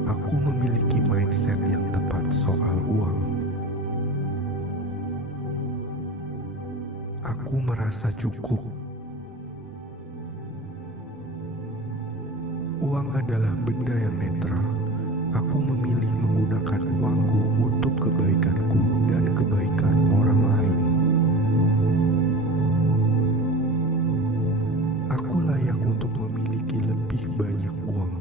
Aku memiliki mindset yang tepat soal uang. Aku merasa cukup. Uang adalah benda yang netral. Aku memilih menggunakan uangku untuk kebaikanku dan kebaikan orang lain. Aku layak untuk memiliki lebih banyak uang.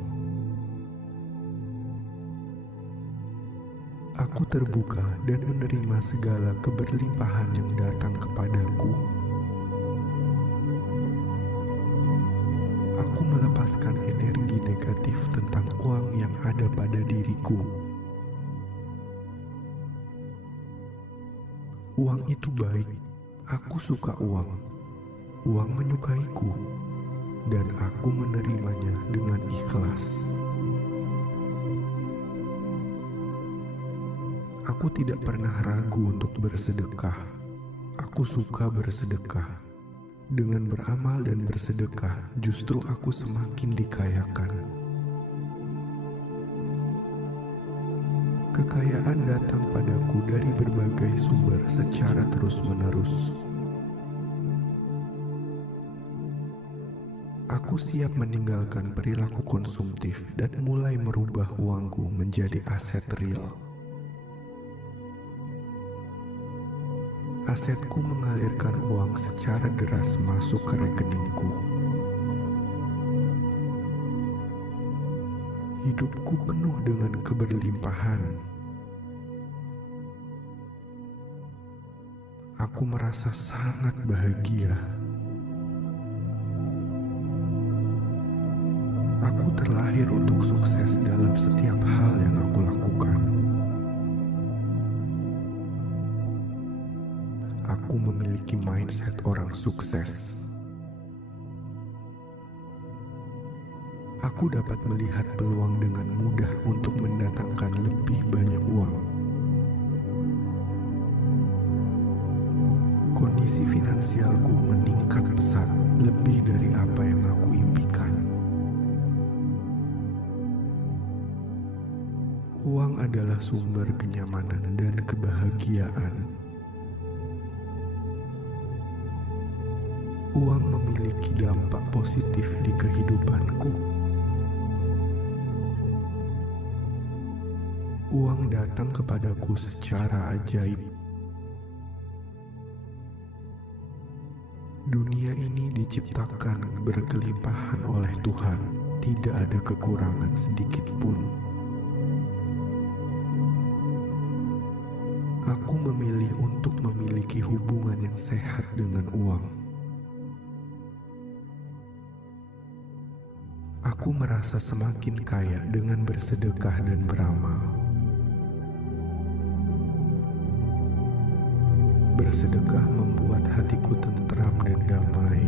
Aku terbuka dan menerima segala keberlimpahan yang datang kepadaku. Aku melepaskan energi negatif tentang uang yang ada pada diriku. Uang itu baik. Aku suka uang. Uang menyukaiku, dan aku menerimanya dengan ikhlas. Aku tidak pernah ragu untuk bersedekah. Aku suka bersedekah. Dengan beramal dan bersedekah, justru aku semakin dikayakan. Kekayaan datang padaku dari berbagai sumber secara terus-menerus. Aku siap meninggalkan perilaku konsumtif dan mulai merubah uangku menjadi aset real. Asetku mengalirkan uang secara deras masuk ke rekeningku. Hidupku penuh dengan keberlimpahan. Aku merasa sangat bahagia. Aku terlahir untuk sukses dalam setiap hal yang aku lakukan. Aku memiliki mindset orang sukses. Aku dapat melihat peluang dengan mudah untuk mendatangkan lebih banyak uang. Kondisi finansialku meningkat pesat, lebih dari apa yang aku impikan. Uang adalah sumber kenyamanan dan kebahagiaan. Uang memiliki dampak positif di kehidupanku. Uang datang kepadaku secara ajaib. Dunia ini diciptakan berkelimpahan oleh Tuhan, tidak ada kekurangan sedikit pun. Aku memilih untuk memiliki hubungan yang sehat dengan uang. Aku merasa semakin kaya dengan bersedekah dan beramal. Bersedekah membuat hatiku tentram dan damai.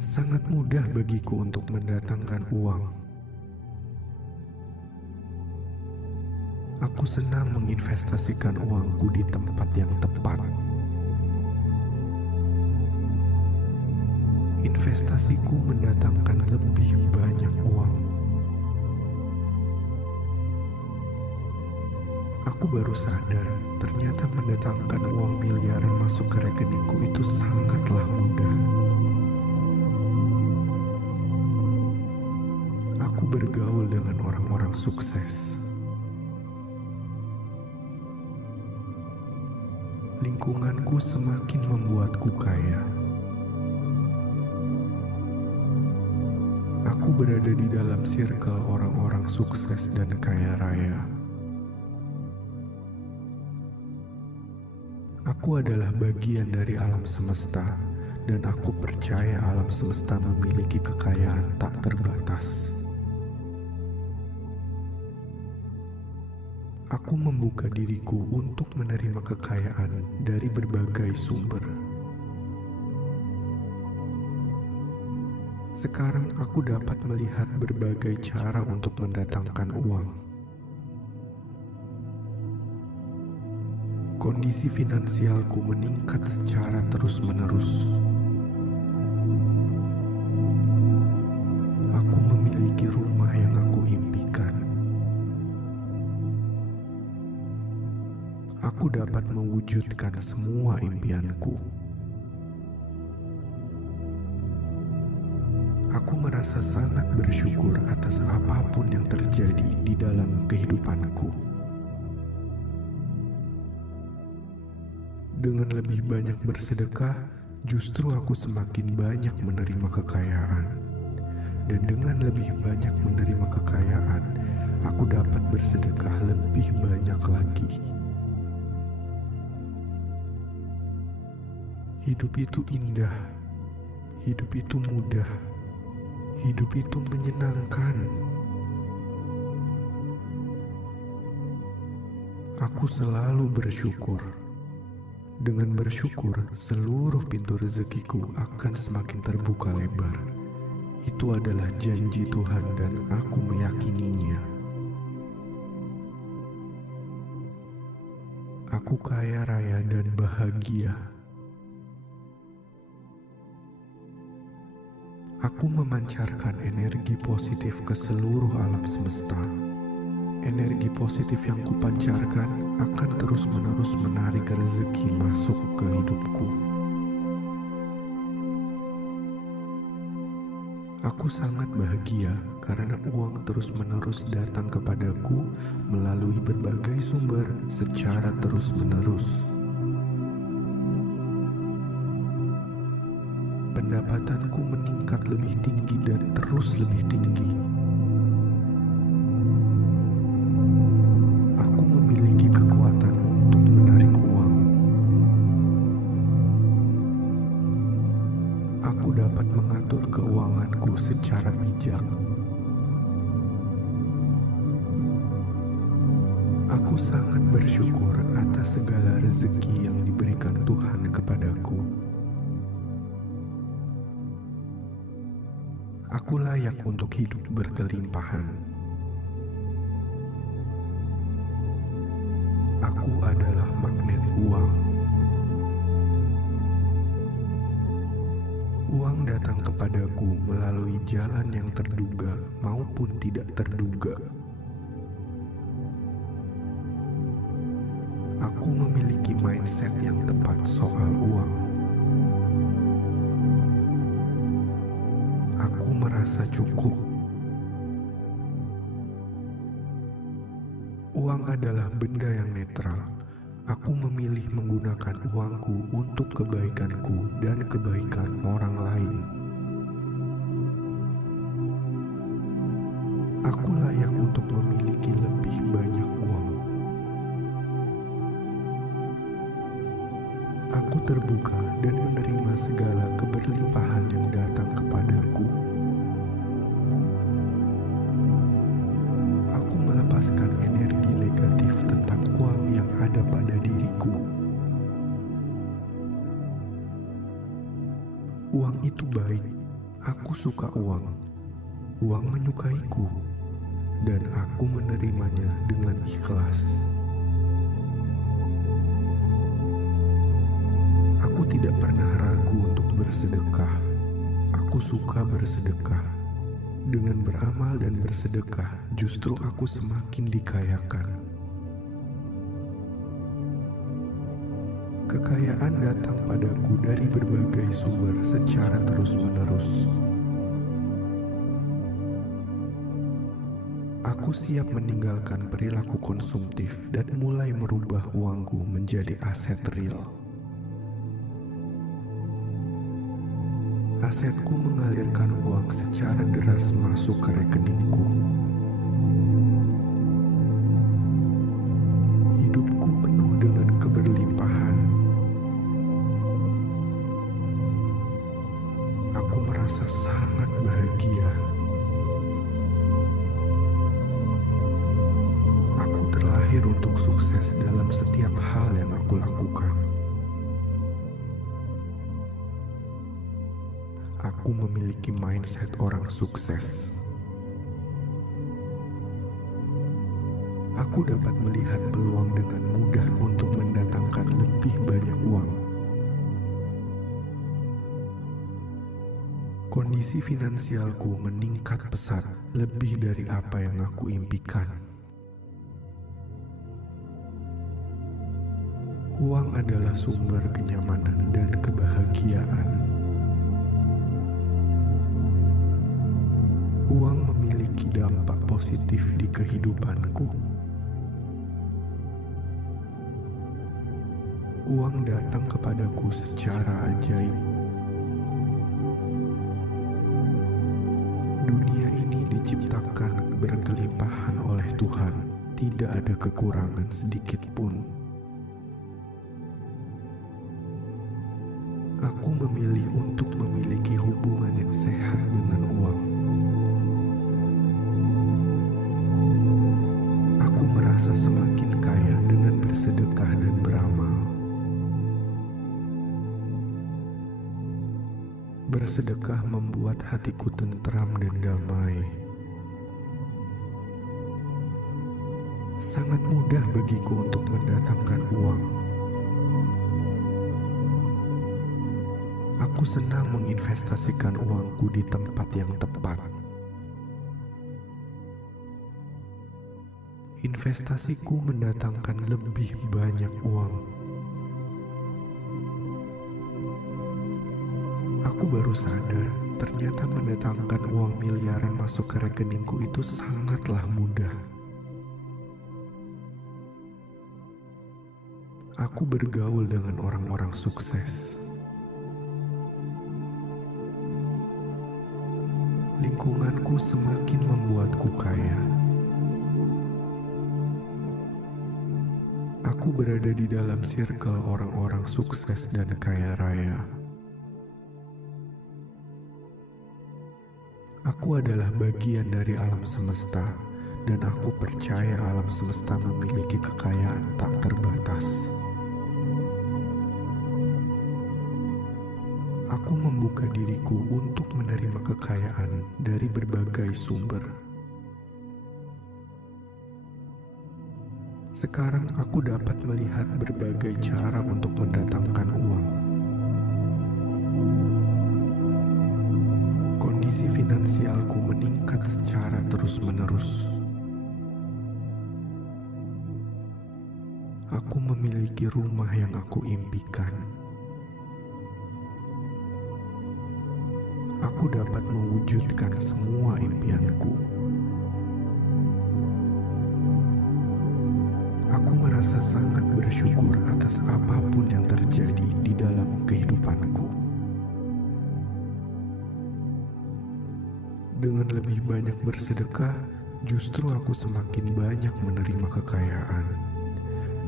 Sangat mudah bagiku untuk mendatangkan uang. Aku senang menginvestasikan uangku di tempat yang tepat. Investasiku mendatangkan lebih banyak uang. Aku baru sadar, ternyata mendatangkan uang miliaran masuk ke rekeningku itu sangatlah mudah. Aku bergaul dengan orang-orang sukses. Lingkunganku semakin membuatku kaya. Aku berada di dalam circle orang-orang sukses dan kaya raya. Aku adalah bagian dari alam semesta, dan aku percaya alam semesta memiliki kekayaan tak terbatas. Aku membuka diriku untuk menerima kekayaan dari berbagai sumber. Sekarang aku dapat melihat berbagai cara untuk mendatangkan uang. Kondisi finansialku meningkat secara terus-menerus. Aku memiliki rumah yang aku impikan. Aku dapat mewujudkan semua impianku. Aku merasa sangat bersyukur atas apapun yang terjadi di dalam kehidupanku. Dengan lebih banyak bersedekah, justru aku semakin banyak menerima kekayaan. Dan dengan lebih banyak menerima kekayaan, aku dapat bersedekah lebih banyak lagi. Hidup itu indah, hidup itu mudah, hidup itu menyenangkan. Aku selalu bersyukur. Dengan bersyukur, seluruh pintu rezekiku akan semakin terbuka lebar. Itu adalah janji Tuhan dan aku meyakininya. Aku kaya raya dan bahagia. Aku memancarkan energi positif ke seluruh alam semesta. Energi positif yang kupancarkan akan terus-menerus menarik rezeki masuk ke hidupku. Aku sangat bahagia karena uang terus-menerus datang kepadaku melalui berbagai sumber secara terus-menerus. Pendapatanku meningkat lebih tinggi dan terus lebih tinggi. Aku memiliki kekuatan untuk menarik uang. Aku dapat mengatur keuanganku secara bijak. Aku sangat bersyukur atas segala rezeki yang diberikan Tuhan kepadaku. Aku layak untuk hidup berkelimpahan. Aku adalah magnet uang. Uang datang kepadaku melalui jalan yang terduga maupun tidak terduga. Aku memiliki mindset yang tepat soal uang. Aku merasa cukup. Uang adalah benda yang netral. Aku memilih menggunakan uangku untuk kebaikanku dan kebaikan orang lain. Aku layak untuk memiliki lebih banyak uang. Aku terbuka dan menerima segala keberlimpahan yang datang kepadaku. Aku melepaskan energi negatif tentang uang yang ada pada diriku. Uang itu baik. Aku suka uang. Uang menyukaiku, dan aku menerimanya dengan ikhlas. Aku tidak pernah ragu untuk bersedekah. Aku suka bersedekah. Dengan beramal dan bersedekah, justru aku semakin dikayakan. Kekayaan datang padaku dari berbagai sumber secara terus-menerus. Aku siap meninggalkan perilaku konsumtif dan mulai merubah uangku menjadi aset real. Asetku mengalirkan uang secara deras masuk ke rekeningku. Hidupku penuh dengan keberlimpahan. Aku merasa sangat bahagia. Aku terlahir untuk sukses dalam setiap hal yang aku lakukan. Aku memiliki mindset orang sukses. Aku dapat melihat peluang dengan mudah untuk mendatangkan lebih banyak uang. Kondisi finansialku meningkat pesat, lebih dari apa yang aku impikan. Uang adalah sumber kenyamanan dan kebahagiaan. Uang memiliki dampak positif di kehidupanku. Uang datang kepadaku secara ajaib. Dunia ini diciptakan berkelimpahan oleh Tuhan, tidak ada kekurangan sedikit pun. Aku memilih untuk memiliki hubungan yang sehat dengan uang. Aku merasa semakin kaya dengan bersedekah dan beramal. Bersedekah membuat hatiku tentram dan damai. Sangat mudah bagiku untuk mendatangkan uang. Aku senang menginvestasikan uangku di tempat yang tepat. Investasiku mendatangkan lebih banyak uang. Aku baru sadar Ternyata mendatangkan uang miliaran masuk ke rekeningku itu sangatlah mudah. Aku bergaul dengan orang-orang sukses. Lingkunganku semakin membuatku kaya. Aku berada di dalam circle orang-orang sukses dan kaya raya. Aku adalah bagian dari alam semesta, dan aku percaya alam semesta memiliki kekayaan tak terbatas. Aku membuka diriku untuk menerima kekayaan dari berbagai sumber. Sekarang aku dapat melihat berbagai cara untuk mendatangkan uang. Kondisi finansialku meningkat secara terus-menerus. Aku memiliki rumah yang aku impikan. Aku dapat mewujudkan semua impianku. Aku merasa sangat bersyukur atas apapun yang terjadi di dalam kehidupanku. Dengan lebih banyak bersedekah, justru aku semakin banyak menerima kekayaan.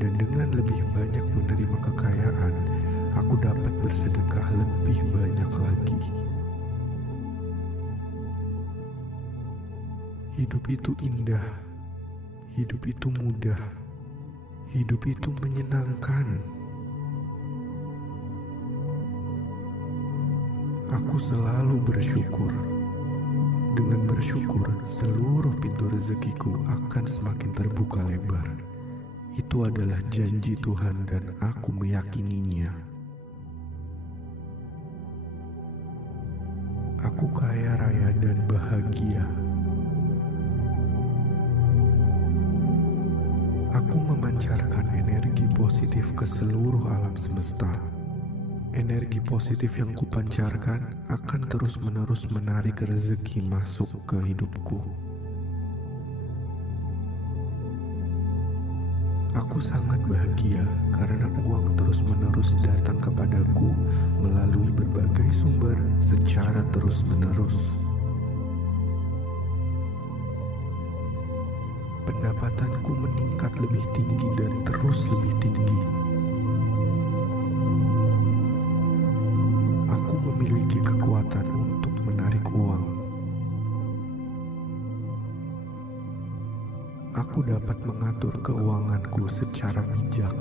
Dan dengan lebih banyak menerima kekayaan, aku dapat bersedekah lebih banyak lagi. Hidup itu indah, hidup itu mudah, hidup itu menyenangkan. Aku selalu bersyukur. Dengan bersyukur, seluruh pintu rezekiku akan semakin terbuka lebar. Itu adalah janji Tuhan dan aku meyakininya. Aku kaya raya dan bahagia. Aku memancarkan energi positif ke seluruh alam semesta. Energi positif yang kupancarkan akan terus-menerus menarik rezeki masuk ke hidupku. Aku sangat bahagia karena uang terus-menerus datang kepadaku melalui berbagai sumber secara terus-menerus. Pendapatanku meningkat lebih tinggi dan terus lebih tinggi. Aku memiliki kekuatan untuk menarik uang. Aku dapat mengatur keuanganku secara bijak.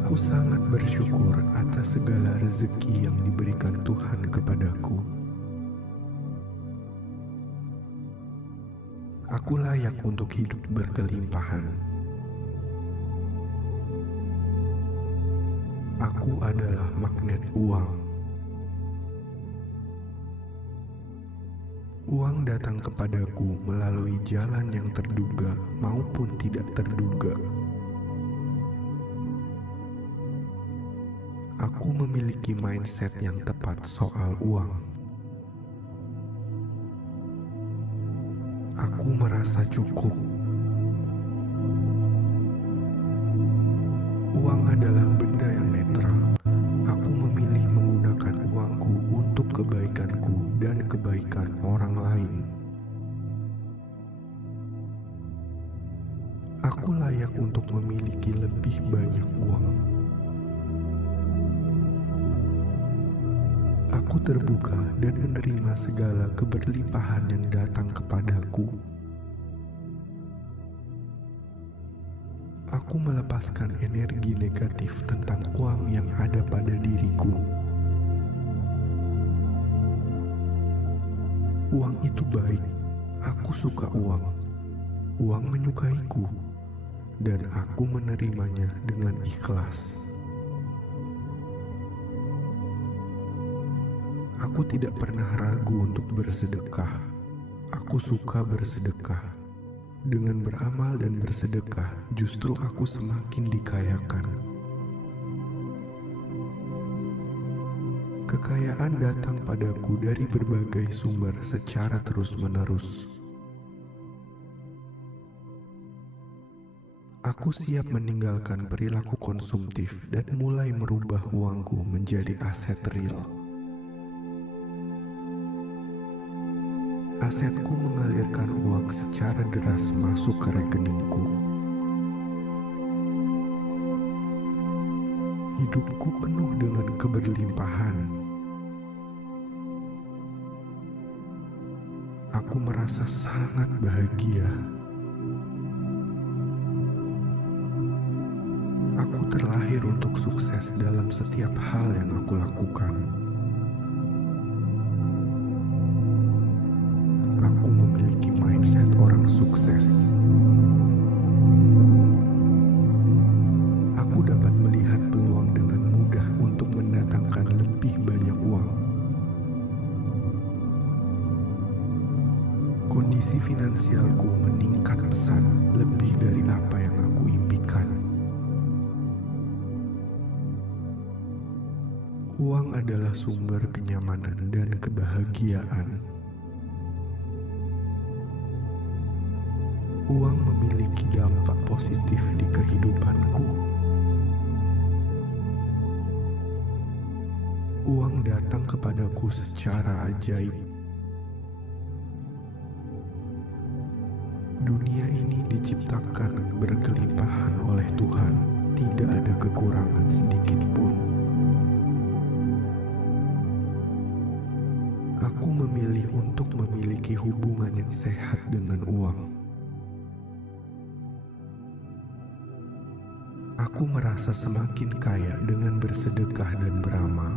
Aku sangat bersyukur atas segala rezeki yang diberikan Tuhan kepadaku. Aku layak untuk hidup berkelimpahan. Aku adalah magnet uang. Uang datang kepadaku melalui jalan yang terduga maupun tidak terduga. Aku memiliki mindset yang tepat soal uang. Aku merasa cukup. Uang adalah benda yang netral. Aku memilih menggunakan uangku untuk kebaikanku dan kebaikan orang lain. Aku layak untuk memiliki lebih banyak uang. Aku terbuka dan menerima segala keberlimpahan yang datang kepadaku. Aku melepaskan energi negatif tentang uang yang ada pada diriku. Uang itu baik. Aku suka uang. Uang menyukaiku. Dan aku menerimanya dengan ikhlas. Aku tidak pernah ragu untuk bersedekah. Aku suka bersedekah. Dengan beramal dan bersedekah, justru aku semakin dikayakan. Kekayaan datang padaku dari berbagai sumber secara terus-menerus. Aku siap meninggalkan perilaku konsumtif dan mulai merubah uangku menjadi aset real. Asetku mengalirkan uang secara deras masuk ke rekeningku. Hidupku penuh dengan keberlimpahan. Aku merasa sangat bahagia. Aku terlahir untuk sukses dalam setiap hal yang aku lakukan. Aku memiliki mindset orang sukses. Aku dapat melihat peluang dengan mudah untuk mendatangkan lebih banyak uang. Kondisi finansialku meningkat pesat lebih dari apa yang aku impikan. Uang adalah sumber kenyamanan dan kebahagiaan. Uang memiliki dampak positif di kehidupanku. Uang datang kepadaku secara ajaib. Dunia ini diciptakan berkelimpahan oleh Tuhan, tidak ada kekurangan sedikit pun. Aku memilih untuk memiliki hubungan yang sehat dengan uang. Aku merasa semakin kaya dengan bersedekah dan beramal.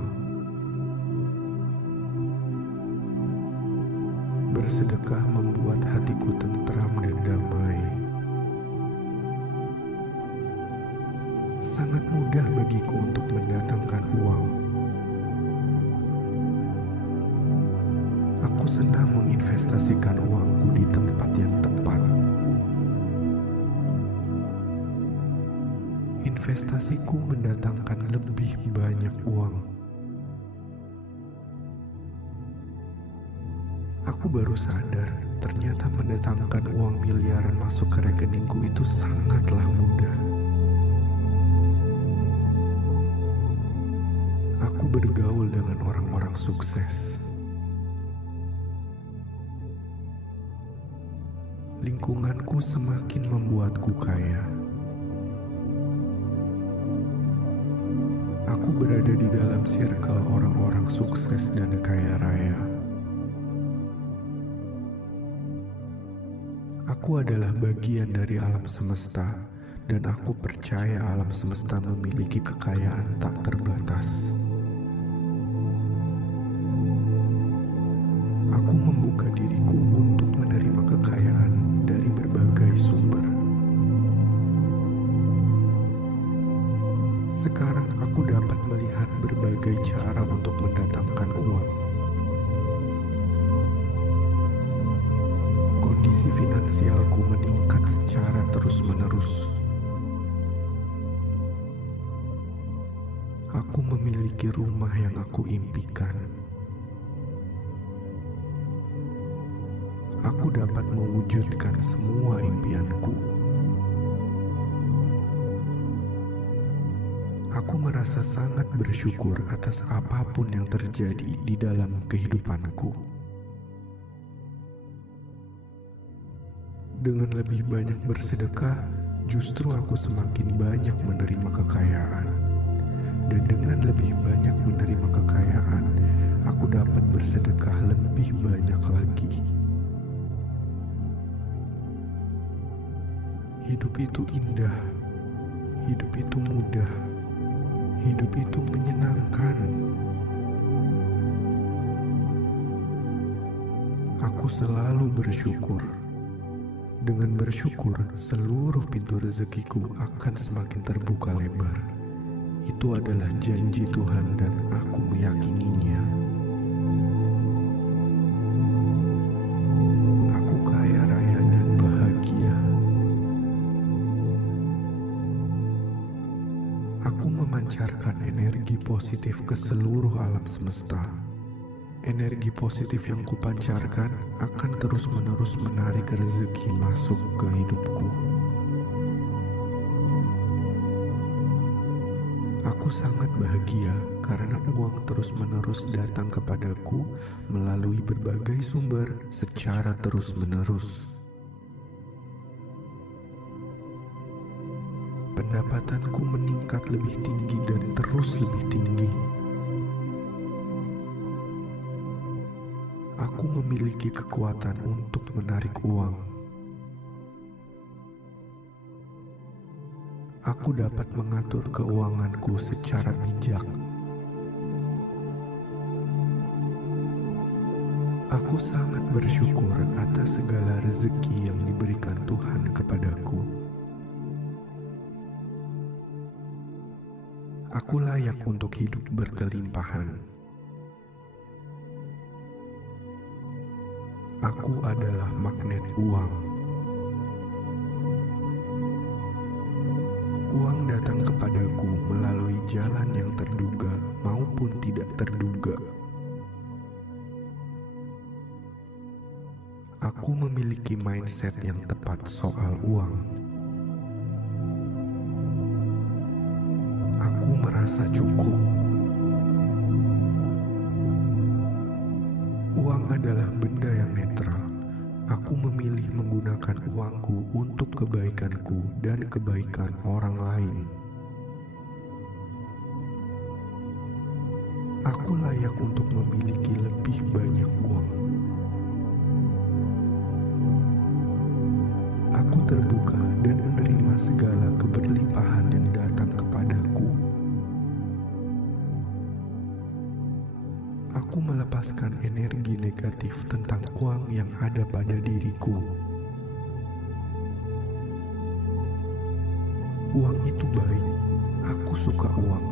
Bersedekah membuat hatiku tentram dan damai. Sangat mudah bagiku untuk mendatangkan uang. Aku senang menginvestasikan uangku di tempat yang tepat. Investasiku mendatangkan lebih banyak uang. Aku baru sadar, ternyata mendatangkan uang miliaran masuk ke rekeningku itu sangatlah mudah. Aku bergaul dengan orang-orang sukses. Lingkunganku semakin membuatku kaya. Aku berada di dalam circle orang-orang sukses dan kaya raya. Aku adalah bagian dari alam semesta, dan aku percaya alam semesta memiliki kekayaan tak terbatas. Aku membuka diriku untuk menerima kekayaan dari berbagai sumber. Sekarang aku dapat melihat berbagai cara untuk mendatangkan uang. Kondisi finansialku meningkat secara terus-menerus. Aku memiliki rumah yang aku impikan. Aku dapat mewujudkan semua impianku. Aku merasa sangat bersyukur atas apapun yang terjadi di dalam kehidupanku. Dengan lebih banyak bersedekah, justru aku semakin banyak menerima kekayaan. Dan dengan lebih banyak menerima kekayaan, aku dapat bersedekah lebih banyak lagi. Hidup itu indah, hidup itu mudah, hidup itu menyenangkan. Aku selalu bersyukur. Dengan bersyukur, seluruh pintu rezekiku akan semakin terbuka lebar. Itu adalah janji Tuhan dan aku meyakininya. Aku kaya raya dan bahagia. Aku memancarkan energi positif ke seluruh alam semesta. Energi positif yang kupancarkan akan terus-menerus menarik rezeki masuk ke hidupku. Aku sangat bahagia karena uang terus-menerus datang kepadaku melalui berbagai sumber secara terus-menerus. Pendapatanku meningkat lebih tinggi dan terus lebih tinggi. Aku memiliki kekuatan untuk menarik uang. Aku dapat mengatur keuanganku secara bijak. Aku sangat bersyukur atas segala rezeki yang diberikan Tuhan kepadaku. Aku layak untuk hidup berkelimpahan. Aku adalah magnet uang. Uang datang kepadaku melalui jalan yang terduga maupun tidak terduga. Aku memiliki mindset yang tepat soal uang. Aku merasa cukup. Uang adalah benda yang netral. Aku memilih menggunakan uangku untuk kebaikanku dan kebaikan orang lain. Aku layak untuk memiliki lebih banyak uang. Aku terbuka dan menerima segala keberlimpahan yang datang kepadaku. Aku melepaskan energi negatif tentang uang yang ada pada diriku. Uang itu baik. Aku suka uang.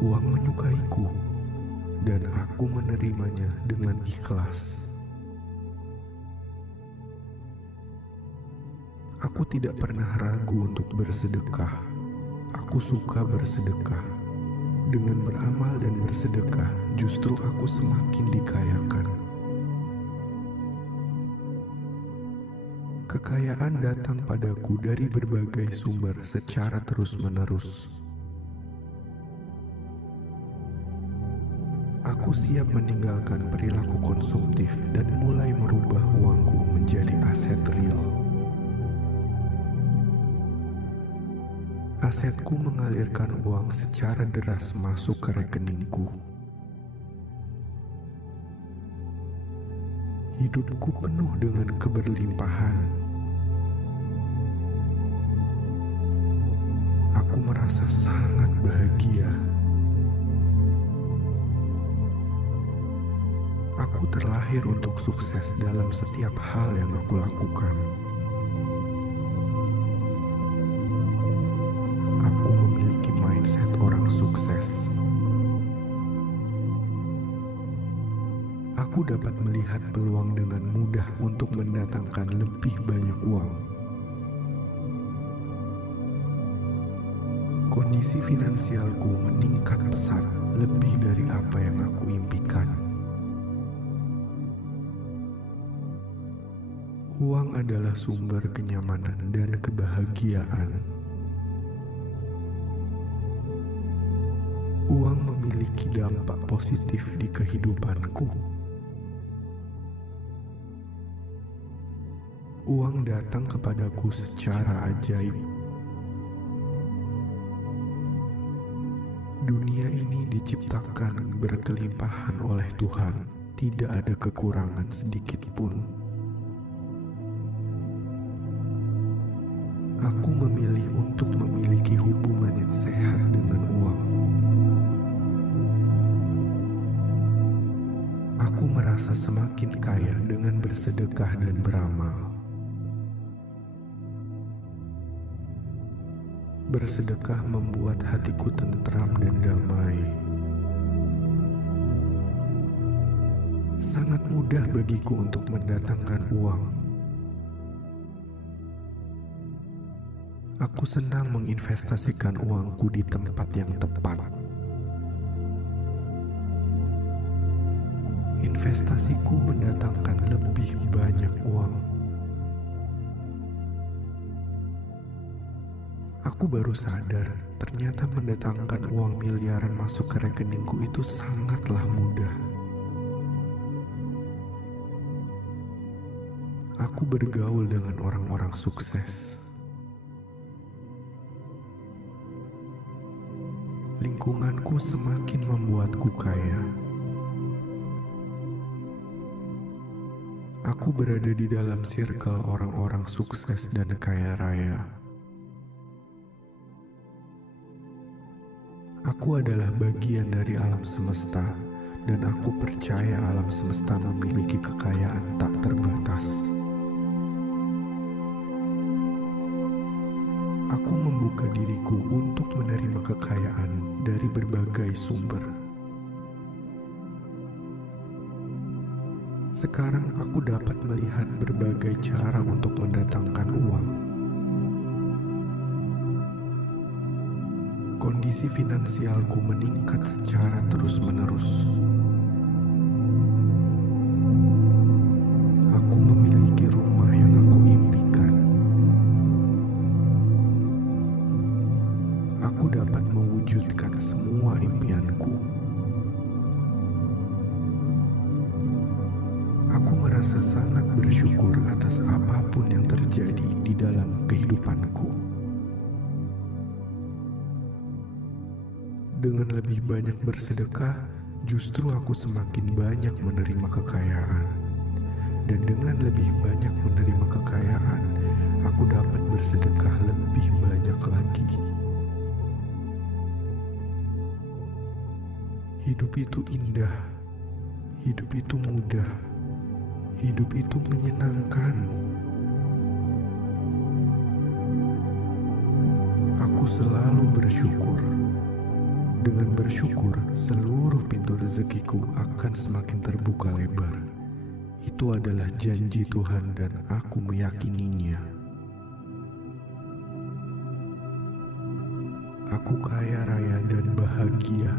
Uang menyukaiku, dan aku menerimanya dengan ikhlas. Aku tidak pernah ragu untuk bersedekah. Aku suka bersedekah. Dengan beramal dan bersedekah, justru aku semakin dikayakan. Kekayaan datang padaku dari berbagai sumber secara terus-menerus. Aku siap meninggalkan perilaku konsumtif dan mulai merubah uangku menjadi aset real. Asetku mengalirkan uang secara deras masuk ke rekeningku. Hidupku penuh dengan keberlimpahan. Aku merasa sangat bahagia. Aku terlahir untuk sukses dalam setiap hal yang aku lakukan. Aku memiliki mindset orang sukses. Aku dapat melihat peluang dengan mudah untuk mendatangkan lebih banyak uang. Kondisi finansialku meningkat pesat, lebih dari apa yang aku impikan. Uang adalah sumber kenyamanan dan kebahagiaan. Uang memiliki dampak positif di kehidupanku. Uang datang kepadaku secara ajaib. Dunia ini diciptakan berkelimpahan oleh Tuhan, tidak ada kekurangan sedikit pun. Aku memilih untuk memiliki hubungan yang sehat dengan uang. Aku merasa semakin kaya dengan bersedekah dan beramal. Bersedekah membuat hatiku tentram dan damai. Sangat mudah bagiku untuk mendatangkan uang. Aku senang menginvestasikan uangku di tempat yang tepat. Investasiku mendatangkan lebih banyak uang. Aku baru sadar, ternyata mendatangkan uang miliaran masuk ke rekeningku itu sangatlah mudah. Aku bergaul dengan orang-orang sukses. Lingkunganku semakin membuatku kaya. Aku berada di dalam circle orang-orang sukses dan kaya raya. Aku adalah bagian dari alam semesta, dan aku percaya alam semesta memiliki kekayaan tak terbatas. Aku membuka diriku untuk menerima kekayaan dari berbagai sumber. Sekarang aku dapat melihat berbagai cara untuk mendatangkan uang. Kondisi finansialku meningkat secara terus-menerus. Aku memiliki rumah yang aku impikan. Aku dapat mewujudkan semua impianku. Aku merasa sangat bersyukur atas apapun yang terjadi di dalam kehidupanku. Dengan lebih banyak bersedekah, justru aku semakin banyak menerima kekayaan. Dan dengan lebih banyak menerima kekayaan, aku dapat bersedekah lebih banyak lagi. Hidup itu indah, hidup itu mudah, hidup itu menyenangkan. Aku selalu bersyukur. Dengan bersyukur, seluruh pintu rezekiku akan semakin terbuka lebar. Itu adalah janji Tuhan dan aku meyakininya. Aku kaya raya dan bahagia.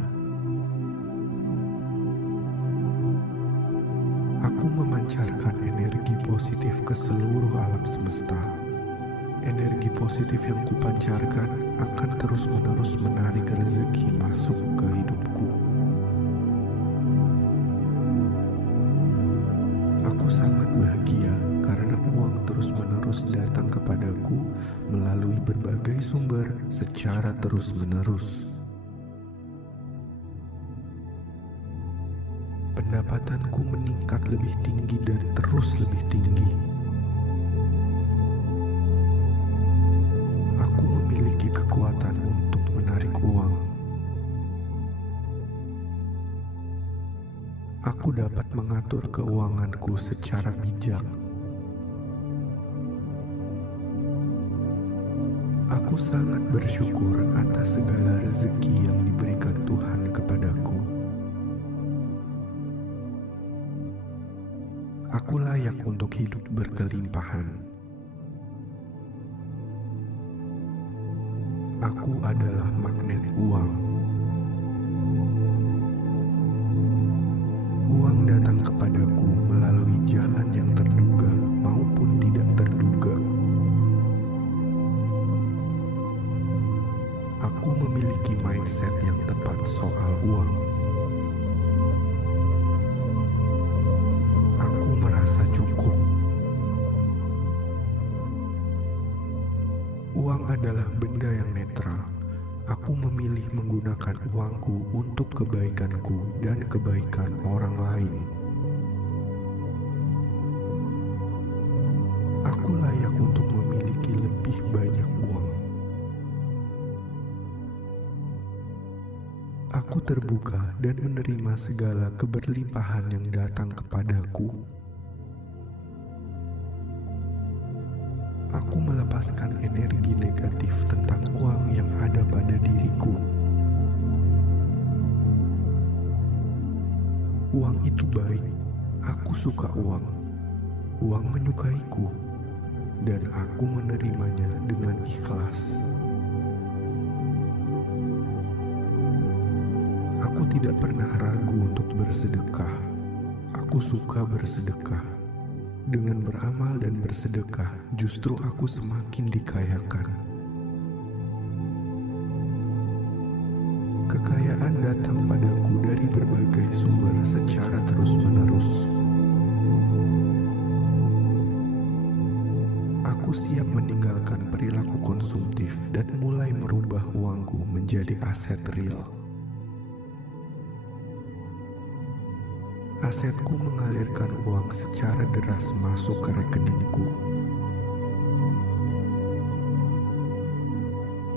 Aku memancarkan energi positif ke seluruh alam semesta. Energi positif yang kupancarkan akan terus-menerus menarik rezeki masuk ke hidupku. Aku sangat bahagia karena uang terus-menerus datang kepadaku melalui berbagai sumber secara terus-menerus. Pendapatanku meningkat lebih tinggi dan terus lebih tinggi. Aku memiliki kekuatan untuk menarik uang. Aku dapat mengatur keuanganku secara bijak. Aku sangat bersyukur atas segala rezeki yang diberikan Tuhan kepadaku. Aku layak untuk hidup berkelimpahan. Aku adalah magnet uang. Uang datang kepadaku melalui jalan yang terduga maupun tidak terduga. Aku memiliki mindset yang tepat soal uang. Aku merasa cukup. Uang adalah benda yang netral. Aku memilih menggunakan uangku untuk kebaikanku dan kebaikan orang lain. Aku layak untuk memiliki lebih banyak uang. Aku terbuka dan menerima segala keberlimpahan yang datang kepadaku. Aku melepaskan energi negatif tentang uang yang ada pada diriku. Uang itu baik. Aku suka uang. Uang menyukaiku. dan aku menerimanya dengan ikhlas. Aku tidak pernah ragu untuk bersedekah. Aku suka bersedekah. Dengan beramal dan bersedekah, justru aku semakin dikayakan. Kekayaan datang padaku dari berbagai sumber secara terus-menerus. Aku siap meninggalkan perilaku konsumtif dan mulai merubah uangku menjadi aset real. Asetku mengalirkan uang secara deras masuk ke rekeningku.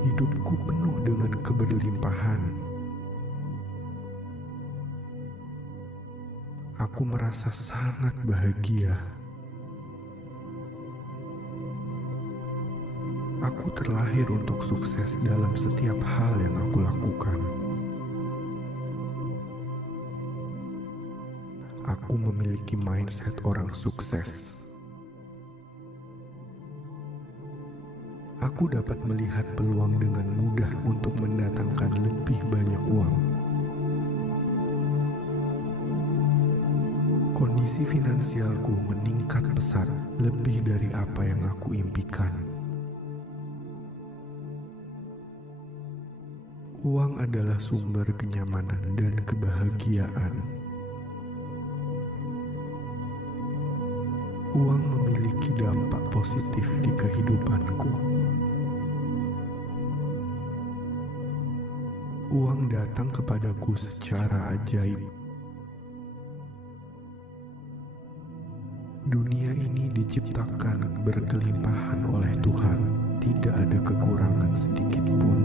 Hidupku penuh dengan keberlimpahan. Aku merasa sangat bahagia. Aku terlahir untuk sukses dalam setiap hal yang aku lakukan. Aku memiliki mindset orang sukses. Aku dapat melihat peluang dengan mudah untuk mendatangkan lebih banyak uang. Kondisi finansialku meningkat pesat lebih dari apa yang aku impikan. Uang adalah sumber kenyamanan dan kebahagiaan. Uang memiliki dampak positif di kehidupanku. Uang datang kepadaku secara ajaib. Dunia ini diciptakan berkelimpahan oleh Tuhan, tidak ada kekurangan sedikit pun.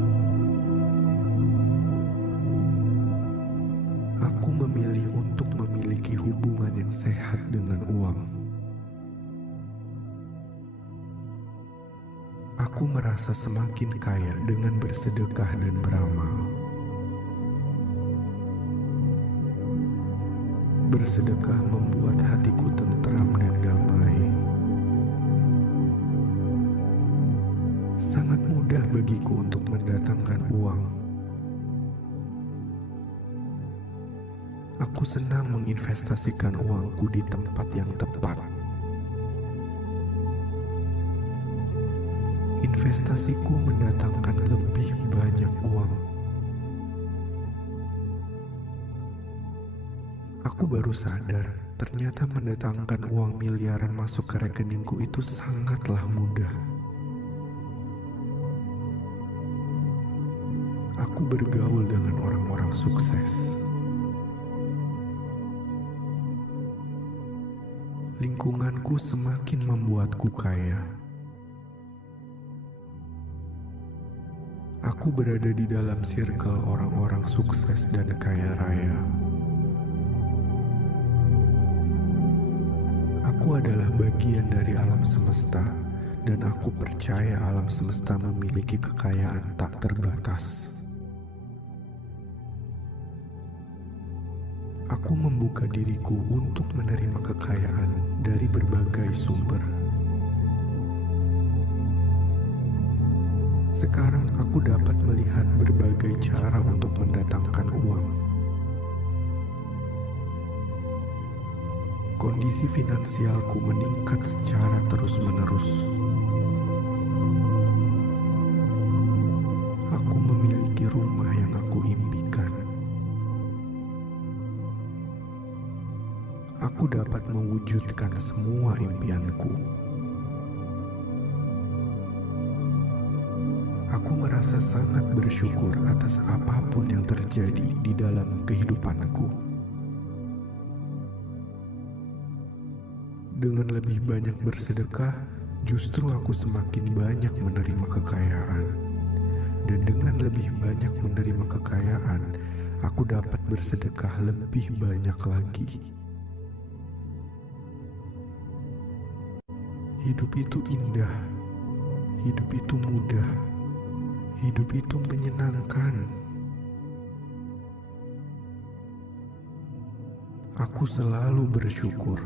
Aku memilih untuk memiliki hubungan yang sehat dengan uang. Aku merasa semakin kaya dengan bersedekah dan beramal. Bersedekah membuat hatiku tentram dan damai. Sangat mudah bagiku untuk mendatangkan uang. Aku senang menginvestasikan uangku di tempat yang tepat. Investasiku mendatangkan lebih banyak uang. Aku baru sadar, ternyata mendatangkan uang miliaran masuk ke rekeningku itu sangatlah mudah. Aku bergaul dengan orang-orang sukses. Lingkunganku semakin membuatku kaya. Aku berada di dalam circle orang-orang sukses dan kaya raya. Aku adalah bagian dari alam semesta, dan aku percaya alam semesta memiliki kekayaan tak terbatas. Aku membuka diriku untuk menerima kekayaan dari berbagai sumber. Sekarang aku dapat melihat berbagai cara untuk mendatangkan uang. Kondisi finansialku meningkat secara terus-menerus. Aku memiliki rumah yang aku impikan. Aku dapat mewujudkan semua impianku. Aku merasa sangat bersyukur atas apapun yang terjadi di dalam kehidupanku. Dengan lebih banyak bersedekah, justru aku semakin banyak menerima kekayaan. Dan dengan lebih banyak menerima kekayaan, aku dapat bersedekah lebih banyak lagi. Hidup itu indah, hidup itu mudah. Hidup itu menyenangkan. Aku selalu bersyukur.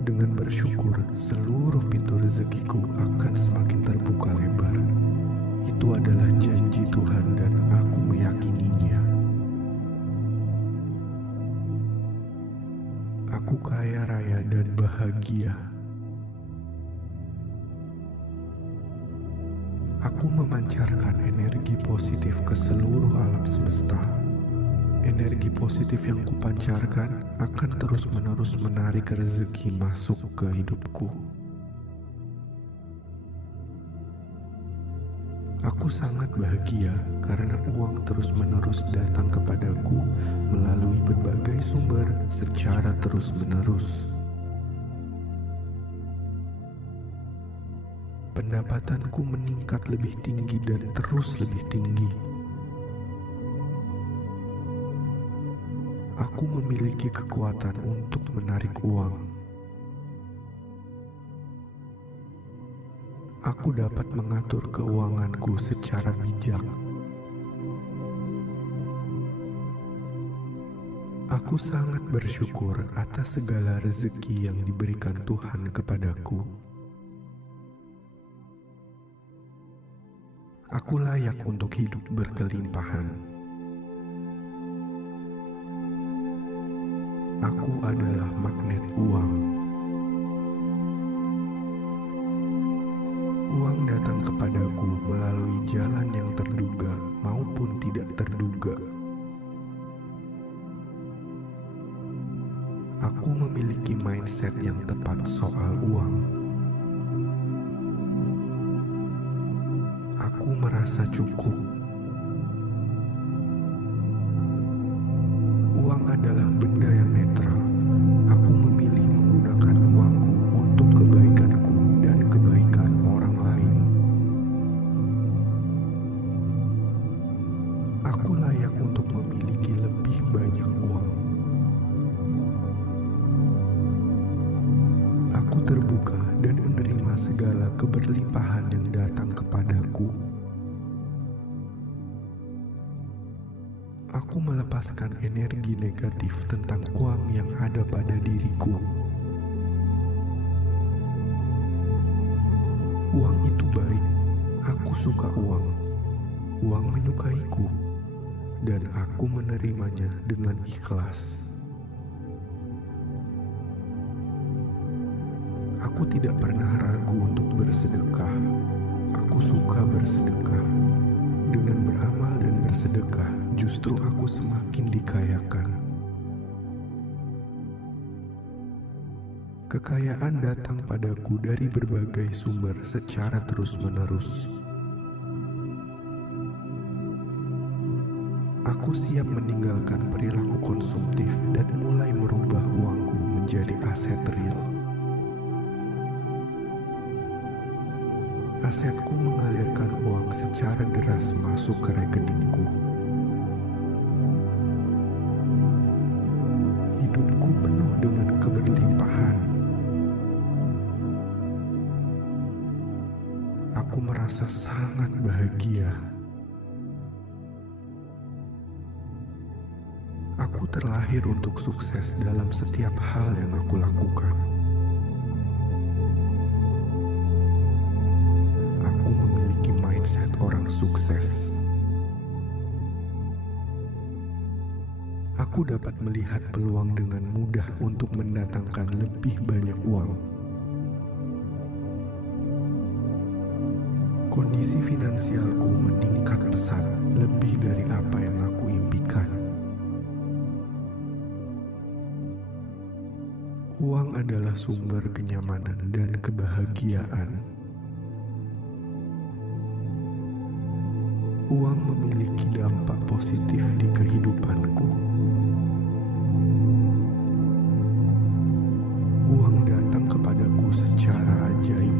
Dengan bersyukur, seluruh pintu rezekiku akan semakin terbuka lebar. Itu adalah janji Tuhan dan aku meyakininya. Aku kaya raya dan bahagia. Aku memancarkan energi positif ke seluruh alam semesta. Energi positif yang kupancarkan akan terus-menerus menarik rezeki masuk ke hidupku. Aku sangat bahagia karena uang terus-menerus datang kepadaku melalui berbagai sumber secara terus-menerus. Pendapatanku meningkat lebih tinggi dan terus lebih tinggi. Aku memiliki kekuatan untuk menarik uang. Aku dapat mengatur keuanganku secara bijak. Aku sangat bersyukur atas segala rezeki yang diberikan Tuhan kepadaku. Aku layak untuk hidup berkelimpahan. Aku adalah magnet uang. Uang datang kepadaku melalui jalan yang terduga maupun tidak terduga. Aku memiliki mindset yang tepat soal uang. Aku merasa cukup. Uang adalah benda yang netral. Aku memilih menggunakan uangku untuk kebaikanku dan kebaikan orang lain. Aku layak untuk memiliki lebih banyak uang. Aku terbuka dan menerima segala keberlimpahan yang datang kepadaku. Aku melepaskan energi negatif tentang uang yang ada pada diriku. Uang itu baik. Aku suka uang. Uang menyukaiku. Dan aku menerimanya dengan ikhlas. Aku tidak pernah ragu untuk bersedekah. Aku suka bersedekah. Dengan beramal dan bersedekah, justru aku semakin dikayakan. Kekayaan datang padaku dari berbagai sumber secara terus-menerus. Aku siap meninggalkan perilaku konsumtif dan mulai merubah uangku menjadi aset real. Asetku mengalirkan uang secara deras masuk ke rekeningku. Hidupku penuh dengan keberlimpahan. Aku merasa sangat bahagia. Aku terlahir untuk sukses dalam setiap hal yang aku lakukan. Mindset orang sukses. Aku dapat melihat peluang dengan mudah untuk mendatangkan lebih banyak uang. Kondisi finansialku meningkat pesat, lebih dari apa yang aku impikan. Uang adalah sumber kenyamanan dan kebahagiaan. Uang memiliki dampak positif di kehidupanku. Uang datang kepadaku secara ajaib.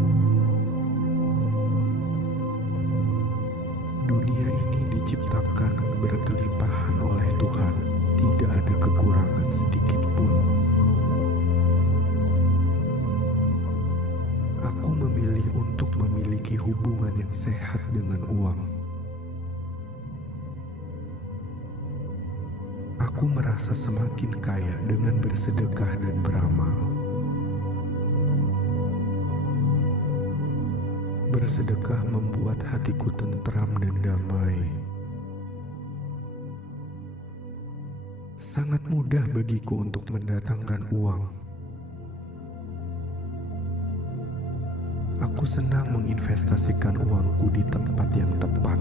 Dunia ini diciptakan berkelimpahan oleh Tuhan, tidak ada kekurangan sedikit pun. Aku memilih untuk memiliki hubungan yang sehat dengan uang. Aku merasa semakin kaya dengan bersedekah dan beramal. Bersedekah membuat hatiku tentram dan damai. Sangat mudah bagiku untuk mendatangkan uang. Aku senang menginvestasikan uangku di tempat yang tepat.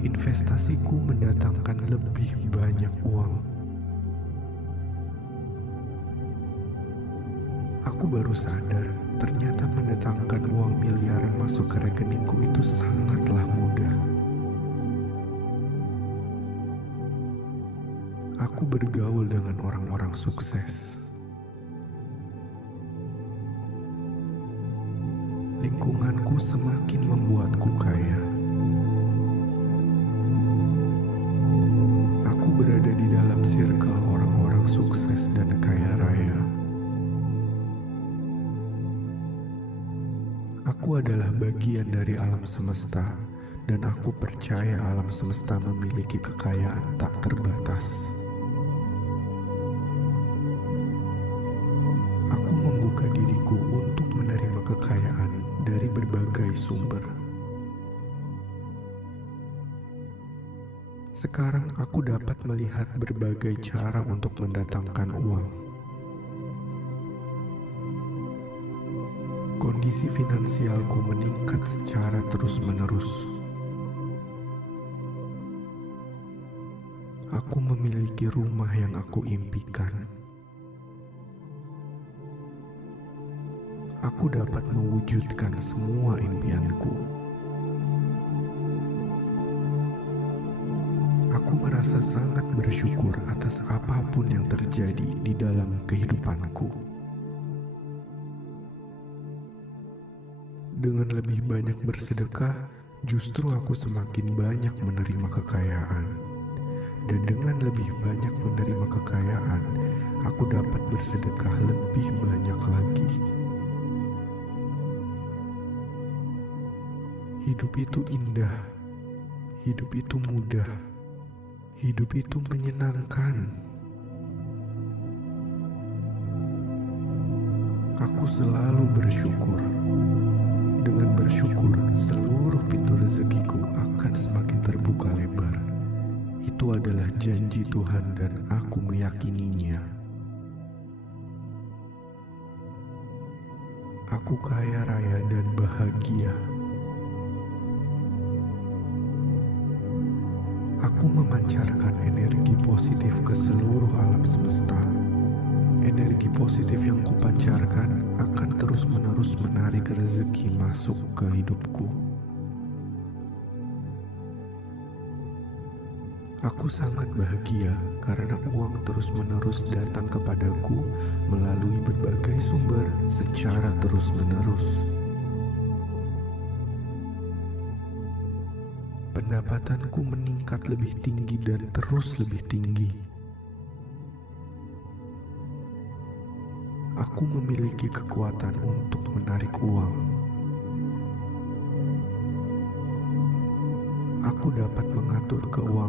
Investasiku mendatangkan lebih banyak uang. Aku baru sadar, ternyata mendatangkan uang miliaran masuk ke rekeningku itu sangatlah mudah. Aku bergaul dengan orang-orang sukses. Lingkunganku semakin membuatku kaya. Aku berada di dalam circle orang-orang sukses dan kaya raya. Aku adalah bagian dari alam semesta, dan aku percaya alam semesta memiliki kekayaan tak terbatas. Aku membuka diriku untuk menerima kekayaan dari berbagai sumber. Sekarang aku dapat melihat berbagai cara untuk mendatangkan uang. Kondisi finansialku meningkat secara terus-menerus. Aku memiliki rumah yang aku impikan. Aku dapat mewujudkan semua impianku. Aku merasa sangat bersyukur atas apapun yang terjadi di dalam kehidupanku. Dengan lebih banyak bersedekah, justru aku semakin banyak menerima kekayaan. Dan dengan lebih banyak menerima kekayaan, aku dapat bersedekah lebih banyak lagi. Hidup itu indah, hidup itu mudah, hidup itu menyenangkan. Aku selalu bersyukur. Dengan bersyukur, seluruh pintu rezekiku akan semakin terbuka lebar. Itu adalah janji Tuhan dan aku meyakininya. Aku kaya raya dan bahagia. Aku memancarkan energi positif ke seluruh alam semesta. Energi positif yang kupancarkan akan terus-menerus menarik rezeki masuk ke hidupku. Aku sangat bahagia karena uang terus-menerus datang kepadaku melalui berbagai sumber secara terus-menerus. Pendapatanku meningkat lebih tinggi dan terus lebih tinggi. Aku memiliki kekuatan untuk menarik uang. Aku dapat mengatur keuangan